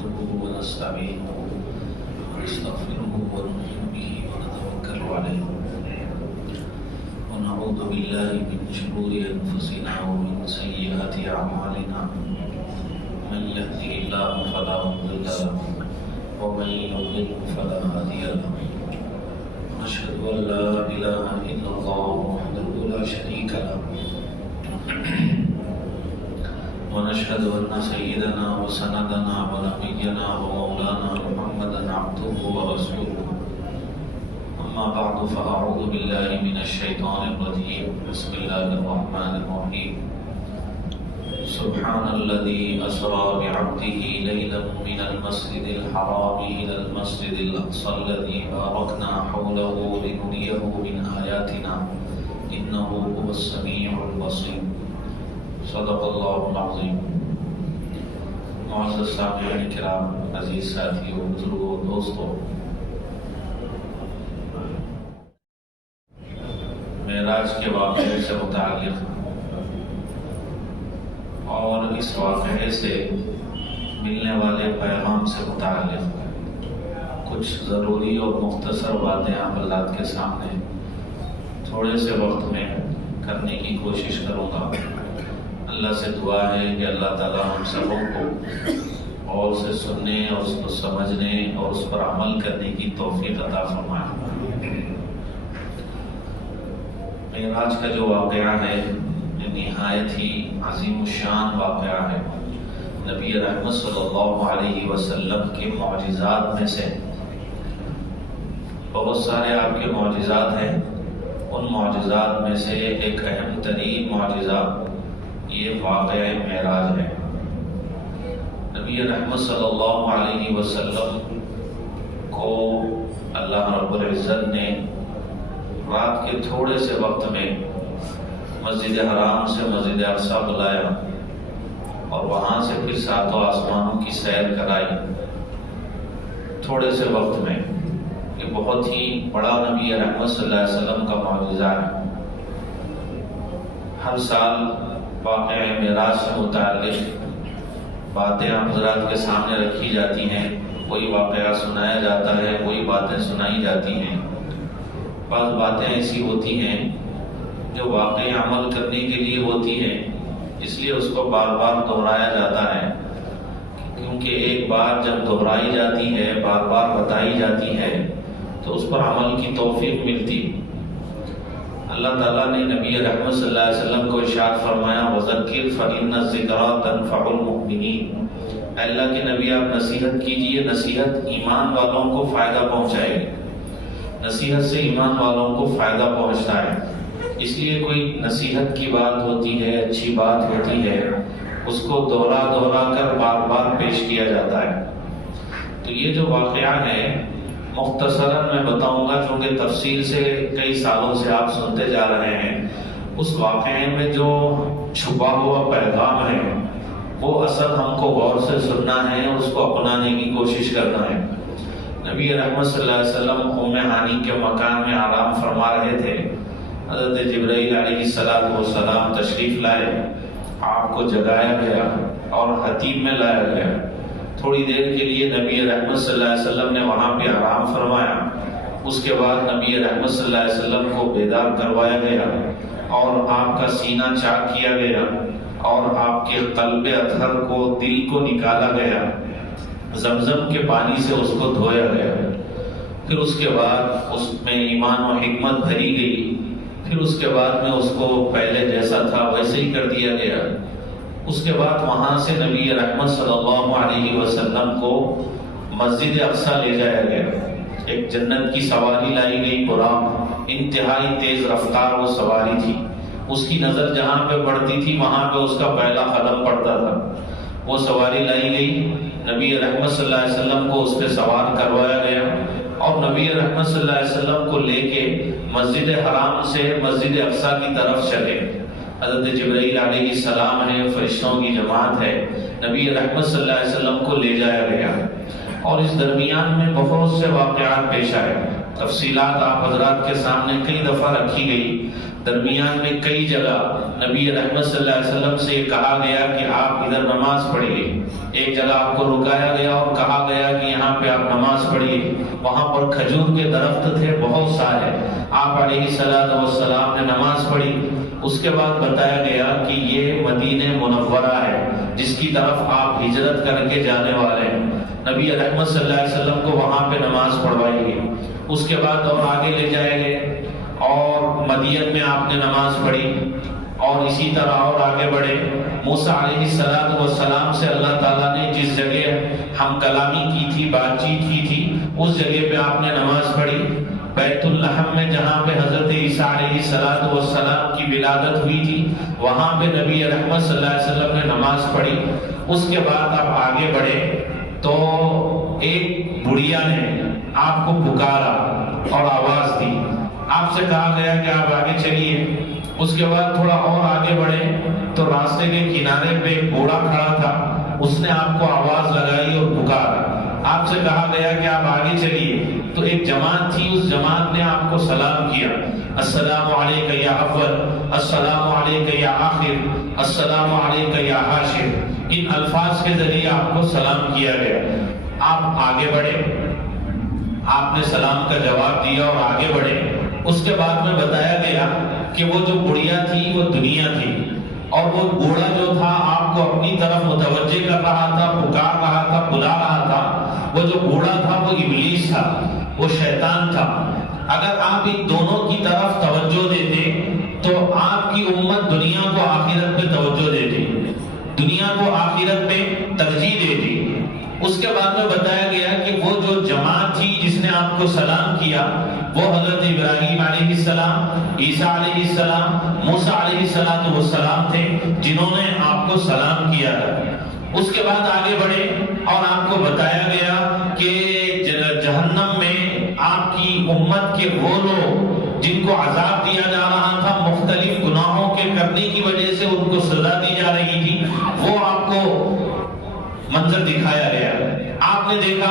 نحمده ونستعينه ونستغفره ونؤمن به ونتوكل عليه ونعوذ بالله من شرور أنفسنا ومن سيئات أعمالنا من يهده الله فلا مضل له ومن يضلل فلا هادي له أشهد أن لا إله إلا الله وحده لا شريك له ونشهد أن سيدنا وسندنا ونبينا ومولانا محمدا عبده ورسوله أما بعد فأعوذ بالله من الشيطان الرجيم بسم الله الرحمن الرحيم سبحان الذي أسرى بعبده ليلا من المسجد الحرام إلى المسجد الأقصى الذي باركنا حوله لنريه من آياتنا إنه هو السميع البصير صدق اللہ العظیم۔ معزز سامعین کرام، عزیز ساتھیوں، بزرگوں، دوستوں، معراج کے واقعے سے متعلق اور اس واقعے سے ملنے والے پیغام سے متعلق کچھ ضروری اور مختصر باتیں آپ حضرات کے سامنے تھوڑے سے وقت میں کرنے کی کوشش کروں گا۔ اللہ سے دعا ہے کہ اللہ تعالیٰ ہم سبوں کو اور اسے سننے اور اس کو سمجھنے اور اس پر عمل کرنے کی توفیق عطا فرمائے۔ معراج کا جو واقعہ ہے نہایت ہی عظیم الشان واقعہ ہے۔ نبی رحمت صلی اللہ علیہ وسلم کے معجزات میں سے بہت سارے آپ کے معجزات ہیں، ان معجزات میں سے ایک اہم ترین معجزہ یہ واقعہ معراج ہے۔ نبی رحمت صلی اللہ علیہ وسلم کو اللہ رب العزت نے رات کے تھوڑے سے وقت میں مسجد حرام سے مسجد اقصی بلایا اور وہاں سے پھر ساتوں آسمانوں کی سیر کرائی تھوڑے سے وقت میں۔ یہ بہت ہی بڑا نبی رحمت صلی اللہ علیہ وسلم کا معجزہ ہے۔ ہر سال واقعہ معراج سے متعلق باتیں آپ حضرات کے سامنے رکھی جاتی ہیں، کوئی واقعہ سنایا جاتا ہے، کوئی باتیں سنائی جاتی ہیں۔ بعض باتیں ایسی ہوتی ہیں جو واقعی عمل کرنے کے لیے ہوتی ہیں، اس لیے اس کو بار بار دہرایا جاتا ہے، کیونکہ ایک بار جب دہرائی جاتی ہے، بار بار بتائی جاتی ہے تو اس پر عمل کی توفیق ملتی۔ اللہ تعالیٰ نے نبی رحمت صلی اللہ علیہ وسلم کو ارشاد فرمایا وَذَكِّرْ فَإِنَّ الذِّكْرَىٰ تَنفَعُ الْمُؤْمِنِينَ۔ اے اللہ کے نبی آپ نصیحت کیجئے، نصیحت ایمان والوں کو فائدہ پہنچائے گی، نصیحت سے ایمان والوں کو فائدہ پہنچتا ہے۔ اس لیے کوئی نصیحت کی بات ہوتی ہے، اچھی بات ہوتی ہے، اس کو دوہرا دوہرا کر بار بار پیش کیا جاتا ہے۔ تو یہ جو واقعہ ہے مختصراً میں بتاؤں گا، چونکہ تفصیل سے کئی سالوں سے آپ سنتے جا رہے ہیں۔ اس واقعے میں جو چھپا ہوا پیغام ہے وہ اصل ہم کو غور سے سننا ہے اور اس کو اپنانے کی کوشش کرنا ہے۔ نبی رحمت صلی اللہ علیہ وسلم ام ہانی کے مکان میں آرام فرما رہے تھے۔ حضرت جبرائیل علیہ السلام تشریف لائے، آپ کو جگایا گیا اور حتیم میں لایا گیا۔ تھوڑی دیر کے لیے نبی رحمت صلی اللہ علیہ وسلم نے وہاں پہ آرام فرمایا۔ اس کے بعد نبی رحمت صلی اللہ علیہ وسلم کو بیدار کروایا گیا اور آپ کا سینہ چاک کیا گیا اور آپ کے قلب اطہر کو، دل کو نکالا گیا، زمزم کے پانی سے اس کو دھویا گیا۔ پھر اس کے بعد اس میں ایمان و حکمت بھری گئی۔ پھر اس کے بعد میں اس کو پہلے جیسا تھا ویسے ہی کر دیا گیا۔ اس کے بعد وہاں سے نبی رحمت صلی اللہ علیہ وسلم کو مسجد اقصی لے جایا گیا۔ ایک جنت کی سواری لائی گئی، براق، انتہائی تیز رفتار وہ سواری تھی۔ اس کی نظر جہاں پہ پڑتی تھی وہاں پہ اس کا پہلا قدم پڑتا تھا۔ وہ سواری لائی گئی، نبی رحمت صلی اللہ علیہ وسلم کو اس پہ سوار کروایا گیا اور نبی رحمت صلی اللہ علیہ وسلم کو لے کے مسجد حرام سے مسجد اقصی کی طرف چلے۔ حضرت جبرائیل علیہ السلام ہے، فرشتوں کی جماعت ہے، نبی رحمت صلی اللہ علیہ وسلم کو لے جایا گیا اور اس درمیان میں بہت سے واقعات پیش آئے۔ تفصیلات آپ حضرات کے سامنے کئی دفعہ رکھی گئی۔ درمیان میں کئی جگہ نبی رحمت صلی اللہ علیہ وسلم سے کہا گیا کہ آپ ادھر نماز پڑھیے، ایک جگہ آپ کو رکایا گیا اور کہا گیا کہ یہاں پہ آپ نماز پڑھیے، وہاں پر کھجور کے درخت تھے بہت سارے، آپ علیہ السلام نے نماز پڑھی۔ اس کے بعد بتایا گیا کہ یہ مدینہ منورہ ہے جس کی طرف آپ ہجرت کر کے جانے والے ہیں، نبی رحمت صلی اللہ علیہ وسلم کو وہاں پہ نماز پڑھوائی گئی۔ اس کے بعد اور آگے لے جائے گئے اور مدین میں آپ نے نماز پڑھی، اور اسی طرح اور آگے بڑھے۔ موسیٰ علیہ السلام سے اللہ تعالیٰ نے جس جگہ ہم کلامی کی تھی، بات چیت کی تھی، اس جگہ پہ آپ نے نماز پڑھی۔ بیت اللحم میں جہاں پہ حضرت عیسیٰ علیہ السلام کی ولادت ہوئی تھی، وہاں پہ نبی رحمت صلی اللہ علیہ وسلم نے نماز پڑھی۔ اس کے بعد آپ آگے بڑھے تو ایک بڑھیا نے آپ کو پکارا اور آواز دی، آپ سے کہا گیا کہ آپ آگے چلیے۔ اس کے بعد تھوڑا اور آگے بڑھے تو راستے کے کنارے پہ ایک بوڑھا کھڑا تھا، اس نے آپ کو آواز لگائی اور پکارا، آپ سے کہا گیا کہ آپ آگے چلیے۔ تو ایک جماعت تھی، اس جماعت نے آپ کو سلام کیا، السلام علیکہ یا اول، السلام علیکہ یا آخر، السلام علیکہ یا حاشر، ان الفاظ کے ذریعے آپ کو سلام کیا گیا۔ آپ آگے بڑھے، آپ نے سلام کا جواب دیا اور آگے بڑھے۔ اس کے بعد میں بتایا گیا کہ وہ جو بڑھیا تھی وہ دنیا تھی، اور وہ بوڑھا جو تھا آپ کو اپنی طرف متوجہ کر رہا تھا، پکار رہا تھا، بلا رہا تھا۔ وہ جو بوڑھا تھا وہ ابلیس تھا، وہ شیطان تھا۔ اگر آپ ان دونوں کی طرف توجہ دیتے تو آپ کی امت دنیا کو آخرت پہ توجہ دیتی، دنیا کو آخرت پہ ترجیح دیتی۔ اس کے بعد میں بتایا گیا کہ وہ جو جماعت تھی جس نے آپ کو سلام کیا وہ حضرت ابراہیم علیہ السلام، عیسیٰ علیہ السلام، موسیٰ علیہ السلام تھے جنہوں نے آپ کو سلام کیا تھا۔ اس کے بعد آگے بڑھے اور آپ کو بتایا گیا کہ جہنم میں آپ کی امت کے وہ لوگ جن کو عذاب دیا جا رہا تھا مختلف گناہوں کے کرنے کی وجہ سے ان کو سزا دی جا رہی تھی، وہ آپ کو منظر دکھایا گیا۔ آپ نے دیکھا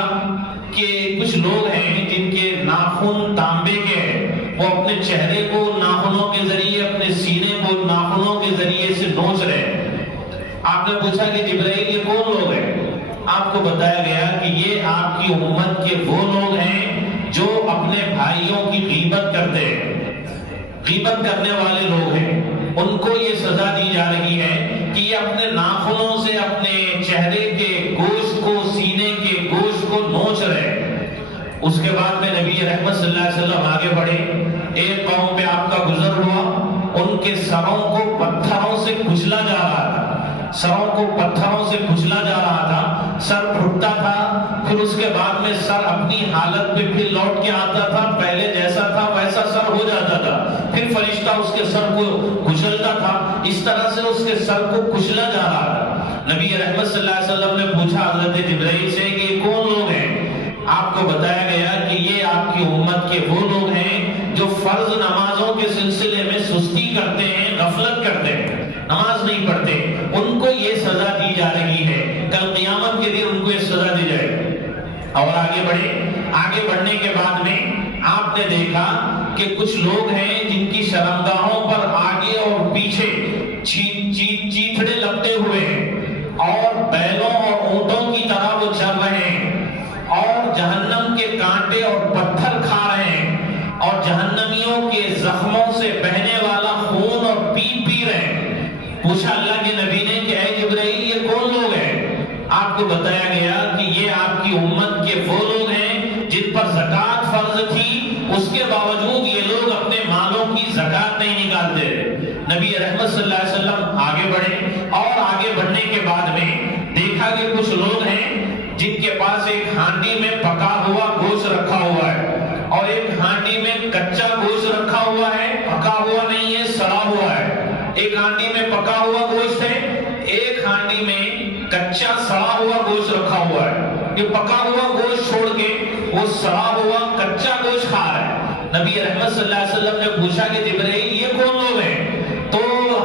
کہ کچھ لوگ ہیں جن کے ناخن تانبے کے ہیں، وہ اپنے چہرے کو ناخنوں کے ذریعے، اپنے سینے کو ناخنوں کے ذریعے سے نوچ رہے ہیں۔ آپ نے پوچھا کہ جبرائیل یہ کون لوگ ہیں؟ آپ کو بتایا گیا کہ یہ آپ کی امت کے وہ لوگ ہیں جو اپنے بھائیوں کی غیبت کرتے ہیں، غیبت کرنے والے لوگ ہیں۔ ان کو یہ سزا دی جا رہی ہے کہ یہ اپنے ناخنوں سے اپنے چہرے کے گوشت کو، سینے کے گوشت کو نوچ رہے۔ اس کے بعد میں نبی رحمت صلی اللہ علیہ وسلم آگے بڑھے، ایک قوم پہ آپ کا گزر ہوا، ان کے سروں کو پتھروں سے کچلا جا رہا تھا، سروں کو پتھروں سے کچلا جا رہا تھا، سر پھٹتا تھا، پھر اس کے بعد میں سر اپنی حالت پہ پھر لوٹ کے آتا تھا، پہلے جیسا تھا ویسا سر ہو جاتا تھا، پھر فرشتہ اس کے سر کو کچلتا تھا، اس طرح سے اس کے سر کو کچلا جا رہا تھا۔ نبی رحمت صلی اللہ علیہ وسلم نے پوچھا حضرت جبرائیل سے کہ یہ کون لوگ ہیں؟ آپ کو بتایا گیا کہ یہ آپ کی امت کے وہ لوگ ہیں جو فرض نمازوں کے سلسلے میں سستی کرتے ہیں، غفلت کرتے ہیں، نماز نہیں پڑھتے، ان کو یہ سزا دی جا رہی ہے، کل قیامت کے دن ان کو یہ سزا دی جائے گی۔ اور آگے بڑھے، آگے بڑھنے کے بعد میں آپ نے دیکھا کہ کچھ لوگ ہیں جن کی شرمگاہوں پر آگے اور پیچھے چیتڑے لپٹے ہوئے ہیں اور بیلوں اور اونٹوں کی طرح وہ چل رہے ہیں اور جہنم کے کانٹے اور پتھر کھا رہے ہیں اور جہنمیوں کے زخموں سے بہنے والا خون اور پیپ پی رہے ہیں۔ پوچھا اللہ کے نبی نے کہ اے جبرائیل یہ کون لوگ ہیں؟ آپ کو بتایا گیا کہ یہ آپ کی امت کے وہ لوگ ہیں جن پر زکوٰۃ فرض تھی، اس کے باوجود یہ لوگ اپنے مالوں کی زکوٰۃ نہیں نکالتے۔ نبی رحمت صلی اللہ علیہ وسلم آگے بڑھے اور آگے بڑھنے کے بعد میں دیکھا کہ کچھ لوگ ہیں جن کے پاس ایک ہانڈی میں پکا ہوا گوشت رکھا ہوا ہے اور ایک ہانڈی میں کچا گوشت رکھا ہوا ہے، پکا ہوا نہیں ہے، سڑا ہوا ہے۔ ایک ہانڈی میں پکا ہوا گوشت ہے، ایک ہانڈی میں کچا سڑا ہوا گوشت رکھا ہوا ہے۔ یہ پکا ہوا گوشت چھوڑ کے وہ سڑا ہوا کچا گوشت کھا رہا ہے۔ نبی رحمت صلی اللہ علیہ وسلم نے پوچھا کہ جبرائیل یہ کون لوگ ہیں؟ تو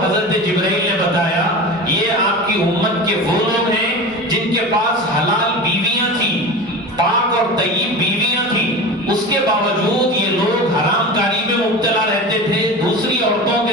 حضرت جبرائیل نے بتایا یہ آپ کی امت کے وہ لوگ ہیں جن کے پاس حلال بیویاں تھیں، پاک اور طیب بیویاں تھیں، اس کے باوجود یہ لوگ حرام کاری میں مبتلا رہتے تھے، دوسری عورتوں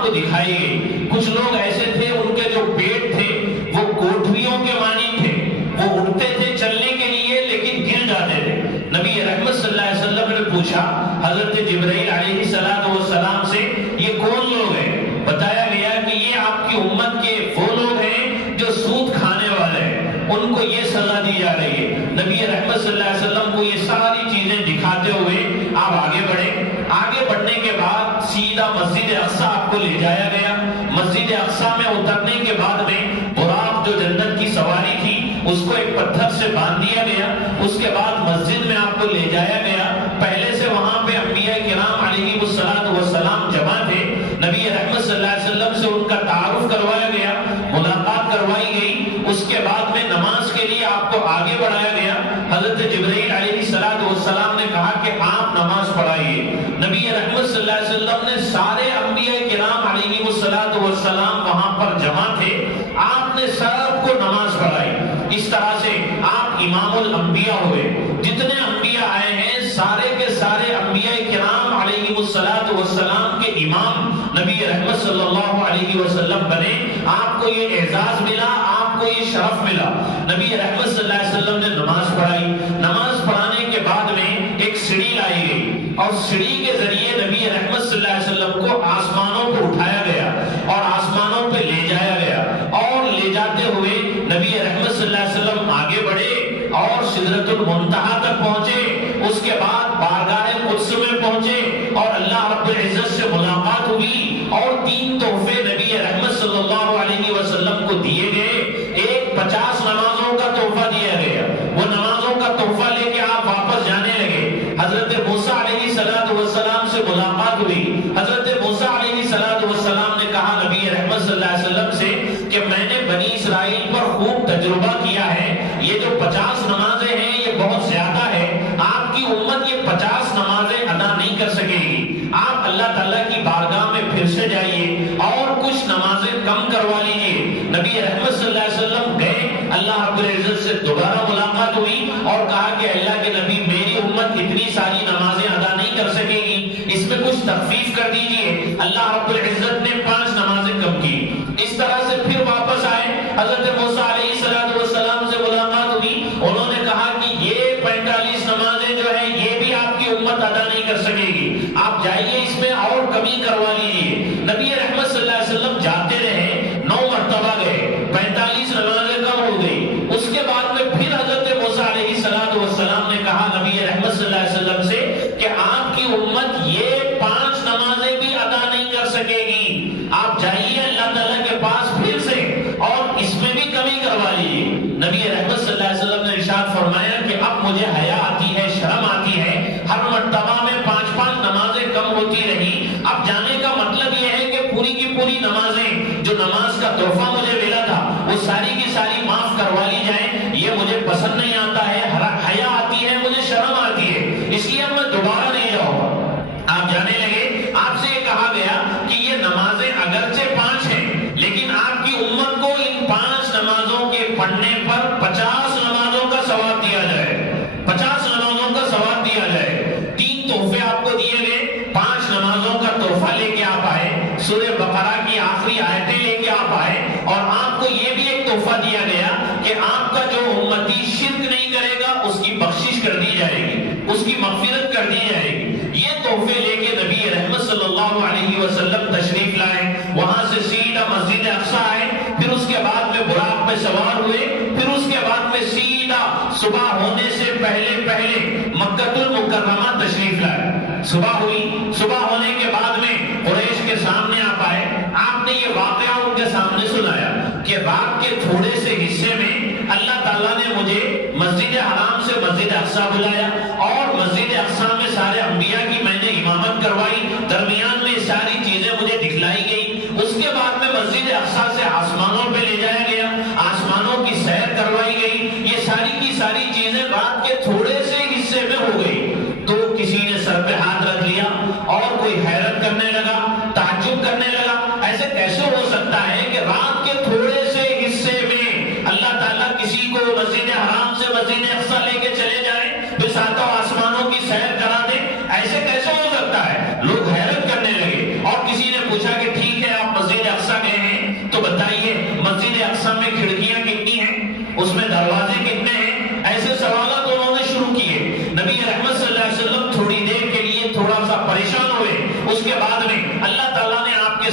آپ کو دکھائی گئی۔ کچھ لوگ ایسے تھے ان کے جو پیٹ تھے وہ کوٹھریوں کے مانند تھے، وہ اٹھتے تھے چلنے کے لیے لیکن گر جاتے تھے۔ نبی رحمت صلی اللہ علیہ وسلم نے پوچھا حضرت جبرائیل علیہ السلام سے یہ کون لوگ ہیں؟ بتایا گیا کہ یہ آپ کی امت کے وہ لوگ ہیں جو سود کھانے والے ہیں، ان کو یہ سزا دی جا رہی ہے۔ نبی رحمت صلی اللہ علیہ وسلم کو یہ ساری چیزیں دکھاتے ہوئے آپ آگے بڑھے۔ آگے بڑھنے کے بعد سیدھا مسجد اقصی آپ کو لے جایا گیا۔ مسجد اقصی میں اترنے کے بعد میں براق جو جنت کی سواری تھی اس کو ایک پتھر سے باندھ دیا گیا۔ اس کے بعد مسجد میں آپ کو لے جایا گیا۔ پہلے سے وہاں پہ انبیاء کرام علیہ السلام جمع تھے۔ نبی رحمت صلی اللہ علیہ وسلم سے ان کا تعارف کروایا گیا، ملاقات کروائی گئی۔ اس کے بعد میں نماز کے لیے آپ کو آگے بڑھایا گیا۔ حضرت جبرائیل علیہ السلام نے کہا کہ آپ نماز پڑھائیے۔ نبی رحمت صلی اللہ علیہ وسلم نے سارے انبیاء کرام علیہ السلام وہاں پر جمع تھے، آپ نے سب کو نماز پڑھائی۔ اس طرح سے آپ امام الانبیاء ہوئے۔ جتنے انبیاء آئے ہیں سارے کے سارے انبیاء کرام علیہ السلام کے امام نبی رحمت صلی اللہ علیہ وسلم بنے۔ آپ کو یہ اعزاز ملا، آپ کو یہ شرف ملا۔ نبی رحمت صلی اللہ علیہ وسلم نے نماز پڑھائی۔ نماز پڑھانے کے بعد میں ایک سیڑھی لائی گئی اور سیڑھی کے ذریعے نبی رحمت صلی اللہ علیہ وسلم کو آسمانوں کو اٹھایا گیا اور آسمانوں پہ لے جایا گیا، اور لے جاتے ہوئے نبی رحمت صلی اللہ علیہ وسلم آگے بڑھے اور سدرۃ المنتہا تک پہنچے۔ اس کے بعد بارگاہ قدس میں پہنچے اور اللہ رب العزت سے ملاقات ہوئی، اور 3 تحفے نبی رحمت صلی اللہ علیہ وسلم کو دیے گئے۔ ایک 50 نمازوں کا تحفہ دیا گیا، وہ نمازوں کا تحفہ لے کے آپ واپس جانے لگے۔ حضرت موسیٰ علیہ السلام سے ملاقات ہوئی۔ حضرت موسیٰ علیہ السلام نے کہا نبی رحمت صلی اللہ علیہ وسلم سے کہ میں نے بنی اسرائیل پر خوب تجربہ کیا ہے، یہ جو 50 نمازیں ہیں یہ بہت زیادہ ہے، آپ کی امت یہ 50 نمازیں ادا نہیں کر سکے گی۔ آپ اللہ تعالیٰ کی بارگاہ میں پھر سے جائیے اور کچھ نمازیں کم کروا لیجیے۔ نبی رحمت صلی اللہ علیہ وسلم گئے، اللہ رب العزت سے دوبارہ ملاقات ہوئی اور کہا کہ اللہ کے نبی میری امت اتنی ساری نمازیں ادا نہیں کر سکے گی، اس میں کچھ تخفیف کر دیجیے۔ اللہ رب العزت نے 5 نمازیں کم کی۔ اس طرح سے پھر واپس آئے، حضرت موسیٰ علیہ السلام سے ملاقات ہوئی۔ انہوں نے کہا کہ یہ 45 نمازیں جو ہیں یہ بھی آپ کی امت ادا نہیں کر سکے گی، آپ جائیے اس میں اور کمی کروا لیجیے۔ نبی رحمت صلی اللہ علیہ وسلم جاتے رہے، 9 مرتبہ گئے، 45 نمازیں کم ہو گئی۔ اس کے بعد میں پھر حضرت موسیٰ علیہ السلام نے کہا نبی رحمت صلی اللہ علیہ وسلم سے کہ آپ کی امت یہ 5 نمازیں بھی ادا نہیں کر سکے گی، آپ جائیے اللہ تعالیٰ کے پاس پھر سے اور اس میں بھی کمی کروا لیجیے۔ نبی رحمت صلی اللہ علیہ وسلم نے ارشاد فرمایا کہ اب مجھے حیا آتی ہے، شرم آتی ہے، ہر مرتبہ میں 5 نمازیں کم ہوتی رہی۔ اب جانے کا مطلب یہ ہے کہ پوری کی پوری نمازیں جو نماز کا تحفہ مجھے ملا تھا وہ ساری کی ساری معاف کروا لی جائیں، یہ مجھے پسند نہیں آتا ہے، حیا آتی ہے، مجھے شرم آتی ہے، اس لیے اب میں دوبارہ نہیں جاؤں گا۔ آپ جانے لگے، آپ سے یہ کہا گیا کہ یہ نمازیں اگرچہ 5 ہیں لیکن آپ کی امت کو ان 5 نمازوں کے پڑھنے پر 50 نمازوں کا ثواب دیا جائے، 50 نمازوں کا ثواب دیا جائے۔ 3 تحفے آپ کو دیے گئے، 5 نمازوں کا تحفہ لے کے آپ آئے، سورہ بقرہ کی آخری آیتیں لے کے آپ آئے، اور آپ کو یہ بھی ایک تحفہ دیا گیا کہ آپ کا جو امتی شرک نہیں کرے گا اس کی بخشش کر دی جائے گی، اس کی مغفرت کر دی جائے گی۔ یہ تحفے لے کے نبی رحمت صلی اللہ علیہ وسلم تشریف لائے، وہاں سے سیدھا مسجد اقصی آئے، پھر اس کے بعد میں براق پہ سوار ہوئے، پھر اس کے بعد میں سیدھا صبح ہونے سے پہلے مکہ المکرمہ تشریف لائے۔ صبح ہوئی، صبح ہونے کے بعد میں قریش کے سامنے آپ آئے، آپ نے یہ واقعہ ان کے سامنے سنایا کہ رات کے تھوڑے سے حصے میں اللہ تعالیٰ نے مجھے مسجد حرام سے مسجد اقصی بلایا، اور مسجد اقصی میں سارے انبیاء کی میں نے امامت کروائی، درمیان میں ساری چیزیں مجھے دکھلائی گئی۔ اس کے بعد میں مسجد اقصی سے آسمانوں پہ لے جایا گیا، آسمانوں کی سیر کروائی گئی۔ یہ ساری کی ساری چیزیں رات کے تھوڑے سے حصے میں ہو گئی۔ تو کسی نے سر پہ ہاتھ رکھ لیا اور کوئی حیرت کرنے لگا، تعجب کرنے لگا، ایسے کیسے ہو سکتا ہے کہ رات کے تھوڑے سے حصے میں اللہ تعالیٰ کسی کو مسجد حرام سے مسجد اقصی لے کے چلے جائیں، پھر ساتوں آسمانوں کی سیر کرا دیں، ایسے کیسے ہو سکتا ہے؟ لوگ حیرت کرنے لگے، اور کسی نے پوچھا کہ ٹھیک ہے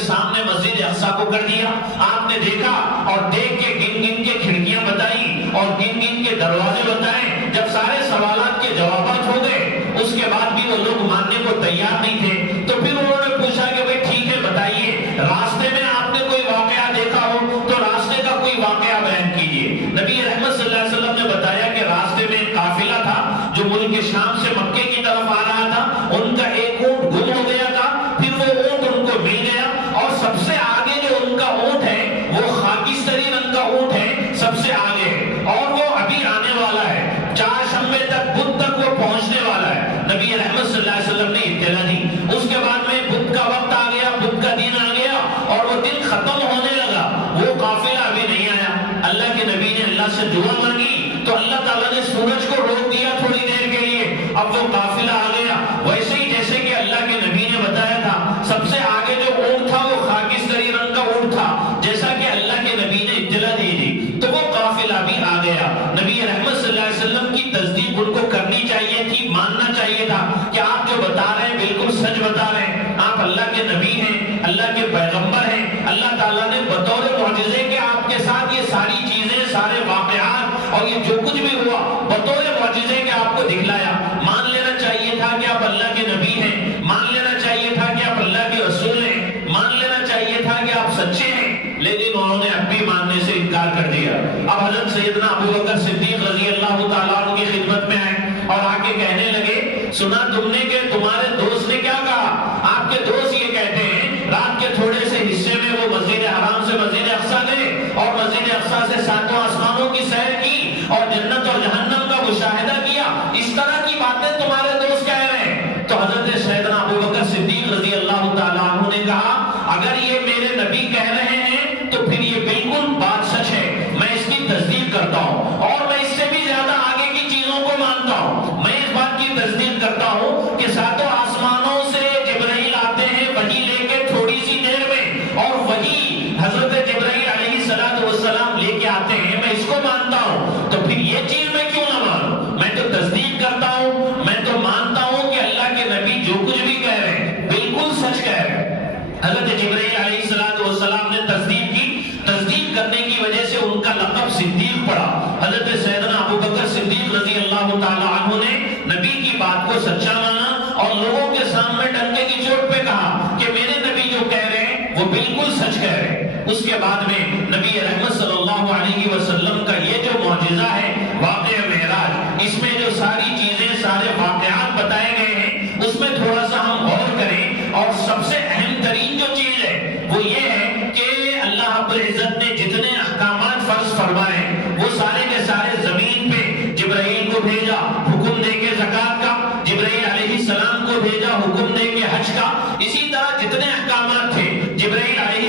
سامنے مسجد اقصی کو کر دیا. آپ نے دیکھا اور دیکھ کے گن گن کے کھڑکیاں بتائی اور گن گن کے دروازے بتائے. جب سارے سوالات کے جوابات ہو گئے اس کے بعد بھی وہ لوگ ماننے کو تیار نہیں تھے. تو پھر انہوں نے پوچھا کہ بھئی ٹھیک ہے بتائیے راستے میں آپ نے کوئی واقعہ دیکھا ہو تو راستے کا کوئی واقعہ بیان کیجئے. نبی رحمت صلی اللہ علیہ وسلم نے بتایا کہ راستے میں ایک قافلہ تھا جو ملک شام سے مکے کی طرف آ رہا تھا. ان کا ایک اونٹ گم ہو گیا تھا. پھر وہ اونٹ ان کو مل گیا اور سب سے آگے جو ان کا اونٹ ہے وہ خاکستری رنگ کا اونٹ ہے, سب سے آگے ہے اور وہ ابھی آنے والا ہے. چہارشنبے تک بدھ تک وہ پہنچنے والا ہے. نبی رحمت صلی اللہ علیہ وسلم نے اطلاع دی. اس کے بعد میں بدھ کا وقت آ گیا, بدھ کا دن آ گیا اور وہ دن ختم ہونے لگا. وہ قافلہ ابھی نہیں آیا. اللہ کے نبی نے اللہ سے دعا مانگی تو اللہ تعالیٰ نے سورج کو روک دیا تھوڑی دیر کے لیے. اب وہ قافلہ آ گیا. ویسے ہی جیسے کہ اللہ کے نبی نے بتایا تھا سب سے آگے جو اونٹ تھا وہ خاکستری رنگ کا اونٹ تھا, جیسا کہ اللہ کے نبی نے اطلاع دی تھی. تو وہ قافلہ بھی آ گیا. نبی رحمت صلی اللہ علیہ وسلم کی تصدیق ان کو کرنی چاہیے تھی, ماننا چاہیے تھا کہ آپ جو بتا رہے ہیں بالکل سچ بتا رہے ہیں. آپ اللہ کے نبی ہیں, اللہ کے پیغمبر ہیں. اللہ تعالیٰ نے بطور معجزے کے آپ کے ساتھ یہ ساری چیزیں, سارے واقعات اور یہ جو کچھ بھی ہوا بطور معجزے کے آپ کو دکھلایا. مان لینا چاہیے تھا کہ آپ اللہ کے نبی ہیں, مان لینا چاہیے تھا کہ آپ اللہ کے رسول ہیں, مان لینا چاہیے تھا کہ آپ سچے ہیں. لیکن انہوں نے اب بھی ماننے سے انکار کر دیا. اب حضرت سیدنا ابو بکر صدیق رضی اللہ تعالیٰ عنہ کی خدمت میں آئے اور آ کے کہنے لگے سنا تم نے کہ تمہارے دوست نے کیا کہا. آپ کے دوست یہ کہتے ہیں رات کے تھوڑے سے حصے میں وہ مسجد حرام سے مسجد اقصی گئے اور مسجد اقصی سے ساتوں آسمانوں کی سیر کی اور جنت اور جہنم کا مشاہدہ کیا. اس طرح کی باتیں تمہارے دوست کہہ رہے ہیں. تو حضرت سیدنا ابو بکر صدیق رضی اللہ تعالیٰ عنہ نے کہا اگر یہ میرے نبی کہہ رہے ہیں تو پھر یہ بالکل بات سچ ہے. میں اس کی تصدیق کرتا ہوں اور میں اس سے بھی زیادہ آگے کی چیزوں کو مانتا ہوں. میں اس بات کی تصدیق کرتا ہوں کہ ساتوں آسمانوں سے جبرائیل آتے ہیں وحی لے کے تھوڑی سی دیر میں اور وہی حضرت جبرائیل علیہ السلام لے کے آتے ہیں. میں اس کو مانتا ہوں. تو پھر یہ چیز میں کیوں نہ مانوں. میں تو تصدیق کرتا ہوں, میں تو مانتا ہوں کہ اللہ کے نبی جو کچھ بھی کہہ رہے ہیں بالکل سچ کہہ رہے ہیں. حضرت جبرائیل علیہ السلام نے تصدیق کی. تصدیق کرنے کی وجہ سے ان کا لقب صدیق پڑا. حضرت سیدنا ابو بکر صدیق رضی اللہ تعالیٰ عنہ نے نبی کی بات کو سچا مانا اور لوگوں کے سامنے ڈنڈے کی چوٹ پہ کہا کہ میرے نبی جو کہہ رہے ہیں وہ بالکل سچ کہہ رہے ہیں. اس کے بعد میں نبی رحمت صلی اللہ علیہ وسلم کا یہ جو معجزہ ہے واقعہ معراج, اس میں جو ساری چیزیں سارے واقعات بتائے گئے ہیں اس میں تھوڑا سا ہم غور کریں. اور سب سے اہم ترین جو چیز ہے وہ یہ ہے کہ اللہ رب العزت نے جتنے احکامات فرض فرمائے وہ سارے کے سارے زمین پہ جبرائیل کو بھیجا حکم دے کے زکات کا, جبرائیل علیہ السلام کو بھیجا حکم دے کے حج کا. اسی طرح جتنے احکامات تھے جبرائیل علیہ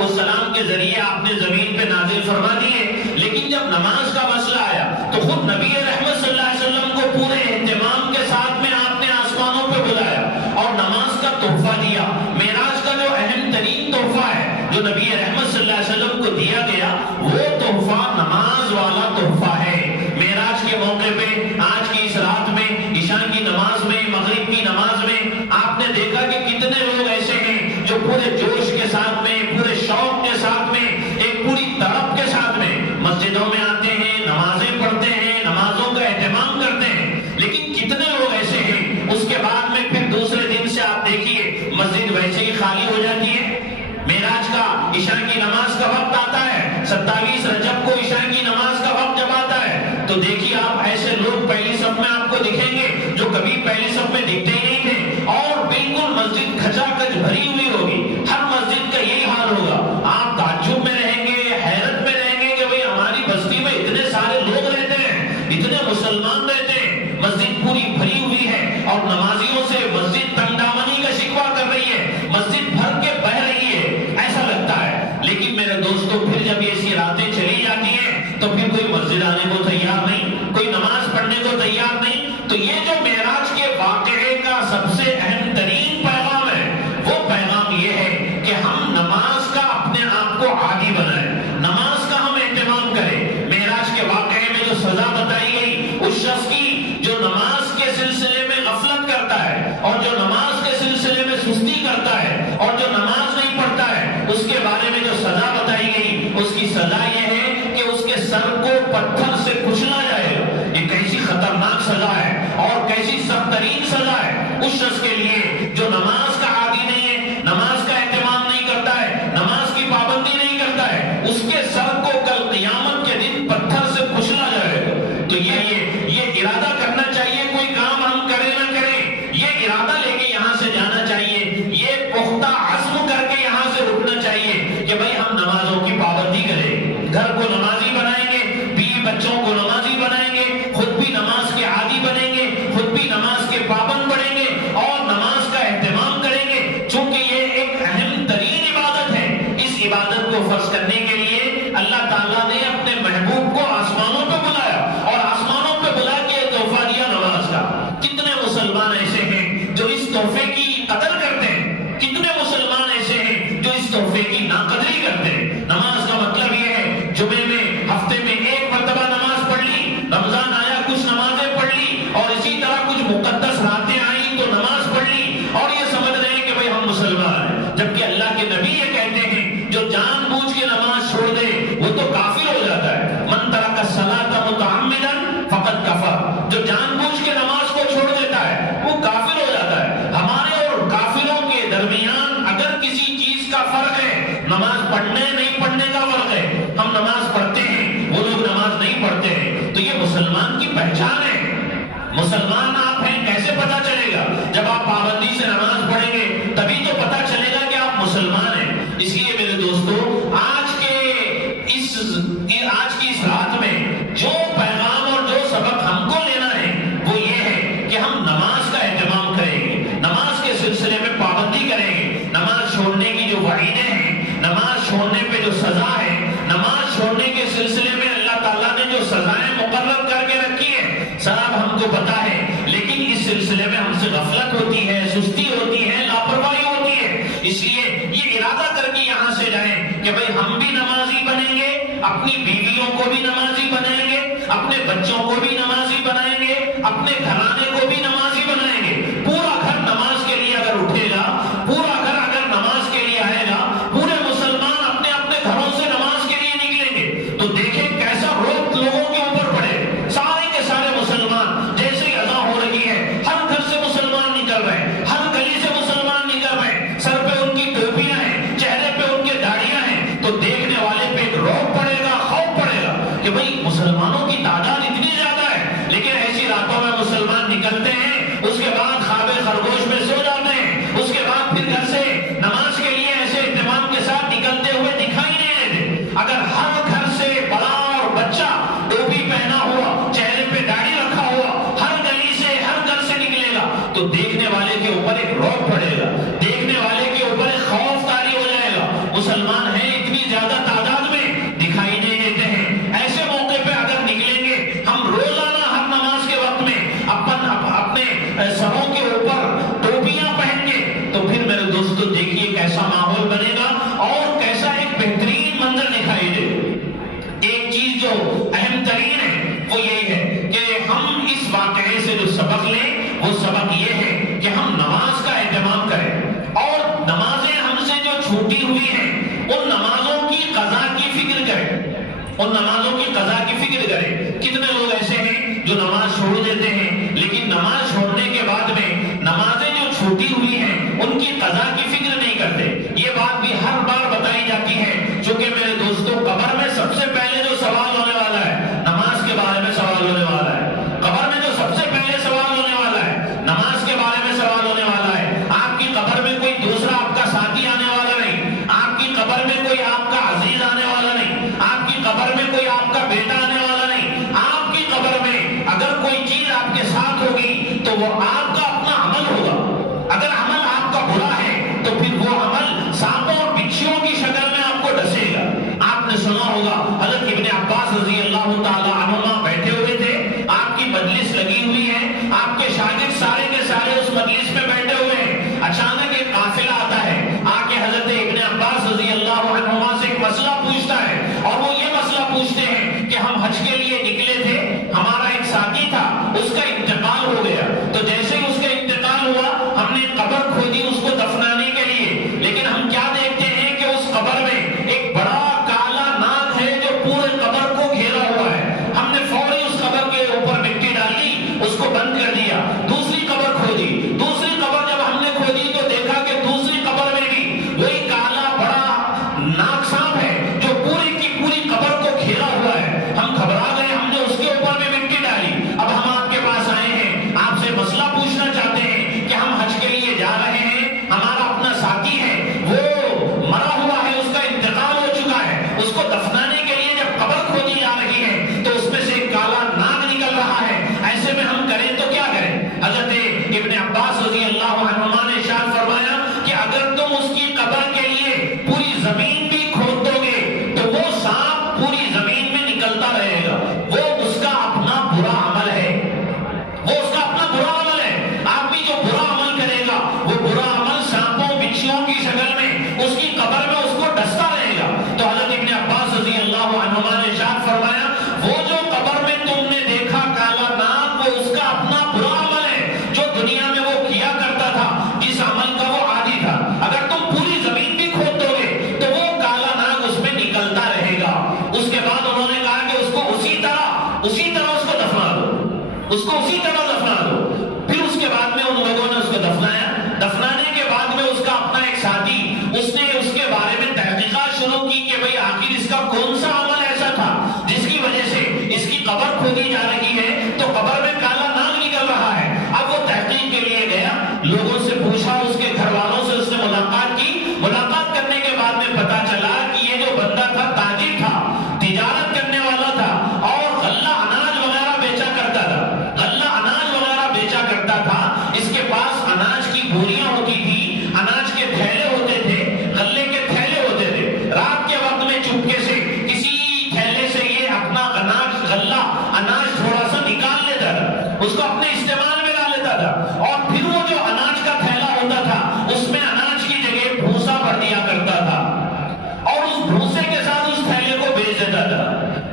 السلام کے ذریعے آپ نے زمین پہ نازل فرما دیے. لیکن جب نماز کا مسئلہ آیا تو خود نبی رحمت صلی اللہ علیہ وسلم کو پورے اہتمام کے ساتھ میں آپ نے آسمانوں پہ بلایا اور نماز کا تحفہ دیا. معراج کا جو اہم ترین تحفہ ہے جو نبی رحمت صلی اللہ علیہ وسلم کو دیا گیا وہ تحفہ نماز والا تحفہ ہے. معراج کے موقع پہ آج کی اس رات میں عشاء کی نماز میں مغرب کی نماز میں آپ نے دیکھا کہ کتنے لوگ ایسے ہیں جو پورے جوش کے ساتھ میں پورے شوق کے ساتھ میں ایک پوری تڑپ کے ساتھ میں مسجدوں میں آتے ہیں, نمازیں پڑھتے ہیں, نمازوں کا اہتمام کرتے ہیں. لیکن کتنے لوگ ایسے ہیں اس کے بعد میں پھر دوسرے دن سے آپ دیکھیے مسجد ویسے ہی خالی ہو جاتی ہے. معراج کا عشاء کی نماز کا وقت آتا ہے 27 رجب کو عشاء کی نماز کا وقت جب آتا ہے تو دیکھیے آپ ایسے لوگ پہلی صف میں آپ کو دکھیں گے جو کبھی پہلی صف میں دکھتے ہی نہیں تھے اور بالکل مسجد کھچا کچ بھری ہوئی ہوگی. ہر مسجد کا یہی حال ہوگا. آپ تعجب میں رہیں گے, حیرت میں رہیں گے کہ بھئی ہماری بستی میں اتنے سارے لوگ رہتے ہیں, اتنے مسلمان رہتے ہیں, مسجد پوری بھری ہوئی ہے اور نمازیوں سے مسجد تنگ دامنی کا شکوہ کر رہی ہے, مسجد بھر کے بہ رہی ہے, ایسا لگتا ہے. لیکن میرے دوستوں پھر جب یہ ایسی راتیں چلی جاتی ہیں تو پھر کوئی مسجد آنے کو تیار نہیں, کوئی نماز پڑھنے کو تیار نہیں. تو یہ جو معراج کے واقعے کا سب سے اہم ترین پیغام ہے وہ پیغام یہ ہے کہ ہم نماز کا اپنے آپ کو عادی بنائیں, نماز کا ہم اہتمام کریں. معراج کے واقعے میں جو سزا بتائی گئی اس شخص کی جو نماز کے سلسلے میں غفلت کرتا ہے اور جو نماز کے سلسلے میں سستی کرتا ہے اور جو نماز نہیں پڑھتا ہے اس کے بارے میں جو سزا بتائی گئی اس کی سزا یہ ہے کہ اس کے سر کو پتھر سے کچلا جائے گا۔ یہ کیسی خطرناک سزا ہے اور کیسی سخت ترین سزا ہے اس شخص کے لیے جو نماز کا عادی نہیں ہے، نماز کا اہتمام نہیں کرتا ہے، نماز کی پابندی نہیں کرتا ہے، اس کے سر کو کل قیامت کے دن پتھر سے کچلا جائے گا۔ تو یہ ارادہ کرنا چاہیے، کوئی کام ہم کریں نہ کریں، یہ ارادہ لے کے یہاں سے جانا چاہیے، یہ پختہ عزم کر کے یہاں سے رکنا چاہیے کہ بھائی ہم نمازوں کی پابندی کریں، گھر کو نمازی بنائیں گے، بیوی بچوں کو نمازی بنائیں گے، خود بھی نماز کے عادی بنیں گے، خود بھی نماز کے پابند بنیں گے اور نماز کا اہتمام کریں گے، چونکہ یہ ایک اہم ترین عبادت ہے۔ اس عبادت کو فرض کرنے کے لیے اللہ تعالیٰ نے اپنے محبوب کو آسمانوں پہ بلایا اور آسمانوں پہ بلا کے تحفہ دیا نماز کا۔ کتنے مسلمان ایسے ہیں جو اس تحفے کی قدر کرتے ہیں، کتنے مسلمان ایسے ہیں جو اس تحفے کی ناقدری کرتے ہیں۔ نماز کا مطلب یہ ہے جمعے میں ہفتے میں ایک مرتبہ نماز پڑھ لی، رمضان آیا کچھ نمازیں پڑھ لی اور اسی طرح کچھ مقدس راتیں آئیں تو نماز پڑھ لی اور یہ سمجھ رہے ہیں کہ بھئی ہم مسلمان ہیں، جبکہ اللہ کے نبی یہ کہتے ہیں جو جان بوجھ کے نماز چھوڑ دے وہ تو کافر ہو جاتا ہے۔ من ترک الصلاۃ متعمدا فقد کفر، جو جان بوجھ کے نماز کو چھوڑ دیتا ہے وہ کافر ہو جاتا ہے۔ ہمارے اور کافروں کے درمیان اگر کسی چیز کا فرق ہے، نماز پڑھنے نہیں پڑھنے کا فرق ہے۔ ہم نماز پڑھتے ہیں، وہ لوگ نماز نہیں پڑھتے ہیں، تو یہ مسلمان کی پہچان ہے۔ مسلمان آپ ہیں کیسے پتا چلے گا؟ جب آپ پابندی سے نماز پڑھیں گے تبھی تو پتا چلے گا کہ آپ مسلمان ہیں۔ اس لیے میرے دوستو آج کی اس رات میں جو پیغام اور جو سبق ہم کو لینا ہے وہ یہ ہے کہ ہم نماز کا اہتمام کریں گے، نماز کے سلسلے میں پابندی کریں گے، نماز چھوڑنے کی جو وعیدیں ہیں، نماز چھوڑنے پہ جو سزا ہے، نماز چھوڑنے کے سلسلے میں اللہ تعالیٰ نے جو سزائیں مقرر کر کے رکھی ہیں صاحب ہم کو پتا ہے، لیکن اس سلسلے میں ہم سے غفلت ہوتی ہے، سستی ہوتی ہے، لاپرواہی ہوتی ہے۔ اس لیے یہ ارادہ کر کے یہاں سے جائیں کہ بھئی ہم بھی نمازی بنیں گے، اپنی بیویوں کو بھی نمازی بنائیں گے، اپنے بچوں کو بھی نمازی بنائیں گے، اپنے گھرانے کو بھی نمازی بنائیں گے۔ پورا گھر نماز کے لیے اگر اٹھے گا، پورا گھر اگر نماز کے لیے آئے گا، پورے مسلمان اپنے اپنے گھروں سے نماز کے لیے نکلیں گے تو دیکھیں کیسا روک لوگوں کے اوپر پڑے۔ سارے کے سارے مسلمان جیسے ہی اذان ہو رہی ہے ہر گھر سے مسلمان نکل رہے ہیں، ہر گلی سے مسلمان نکل رہے ہیں، سر پہ ان کی ٹوپیاں ہیں، چہرے پہ ان کے داڑیاں ہیں، تو دیکھنے والے پہ ایک روک پڑے گا، خوف پڑے گا کہ بھئی مسلمانوں کی تعداد اتنی زیادہ ہے، لیکن ایسی راتوں میں مسلمان نکلتے ہیں، اس کے بعد خواب خرگوش میں سو جاتے ہیں، اس کے بعد پھر گھر سے نماز کے لیے ایسے اہتمام کے ساتھ نکلتے ہوئے دکھائی نہیں دیتے۔ اگر ہر گھر سے بڑا اور بچہ ٹوپی پہنا ہوا، چہرے پہ داڑھی رکھا ہوا، ہر گلی سے ہر گھر سے نکلے گا تو دیکھنے والے کے اوپر ایک روک پڑے گا، دیکھنے والے کے اوپر ایک خوف طاری ہو جائے گا۔ مسلمان ہیں اتنی زیادہ تعداد میں دکھائی نہیں دیتے ہیں، ایسے موقع پہ اگر نکلیں گے ہم روزانہ ہر نماز کے وقت میں اپنے سروں کے اوپر ٹوپیاں پہن گے تو پھر میرے دوستو دیکھیے کیسا ماحول بنے گا اور کیسا ایک بہترین منظر دکھائی دے۔ ایک چیز جو اہم ترین ہے وہ یہ ہے کہ ہم اس واقعے سے جو سبق لیں وہ سبق یہ ہے کہ ہم نماز کا اہتمام کریں اور نمازیں ہم سے جو چھوٹی ہوئی ہیں ان نمازوں کی قضا کی فکر کریں، ان نمازوں کی قضا کی فکر کریں۔ کتنے لوگ ایسے ہیں جو نماز چھوڑ دیتے ہیں لیکن نماز چھوڑنے کے بعد میں نمازیں جو چھوٹی ہوئی ہیں ان کی قضا کی فکر نہیں کرتے۔ یہ بات بھی ہر بار بتائی جاتی ہے چونکہ میرے دوستوں قبر میں سب سے پہلے جو سوال ہونے والا ہے نماز کے بارے میں سوال ہونے والا ہے۔ قبر میں جو سب سے پہلے سوال ہونے والا ہے نماز کے بارے میں سوال ہونے والا ہے۔ آپ کی قبر میں کوئی دوسرا آپ کا ساتھی آنے والا نہیں، آپ کی قبر میں کوئی آپ کا عزیز آنے والا نہیں، آپ کی قبر میں کوئی آپ کا بیٹا آنے والا نہیں۔ آپ کی قبر میں اگر کوئی چیز آپ کے ساتھ ہوگی تو وہ آپ کا اپنا عمل ہوگا۔ اگر عمل آپ کا برا ہے تو پھر وہ عمل سانپوں اور بچھیوں کی شکل میں آپ کو ڈسے گا۔ آپ نے سنا ہوگا حضرت ابن عباس رضی اللہ تعالی عنہما بیٹھے ہوئے تھے، آپ کی مجلس لگی ہوئی ہے، آپ کے شاگرد سارے کے سارے اس مجلس میں بیٹھے ہوئے ہیں۔ اچانک ایک قافلہ آتا ہے، آ کے حضرت ابن عباس رضی اللہ عنہما سے کون سا عمل ایسا تھا جس کی وجہ سے اس کی قبر کھودی جا رہی ہے تو قبر میں کالا ناگ نکل رہا ہے. اب وہ تحقیق کے لیے گیا, لوگوں سے پوچھا, اس کے گھر والوں سے اس نے ملاقات کی. ملاقات کرنے کے بعد میں پتا چلا کہ یہ جو بندہ تھا تاجر تھا, تجارت کرنے والا تھا اور غلہ اناج وغیرہ بیچا کرتا تھا. غلہ اناج وغیرہ بیچا کرتا تھا. اس کے پاس اناج کی بوریاں ہوتی تھی, اناج کے تھیلے ہوتے تھے, غلے کے تھیلے ہوتے تھے. رات کے وقت میں چپکے سے کسی تھیلے سے یہ اپنا غلہ اناج تھوڑا سا نکال لیتا تھا, اس کو اپنے استعمال میں لا لیتا تھا, اور پھر وہ جو اناج کا تھیلا ہوتا تھا اس میں اناج کی جگہ بھوسا بھر دیا کرتا تھا, اور اس بھوسے کے ساتھ اس تھیلے کو بیچ دیتا تھا.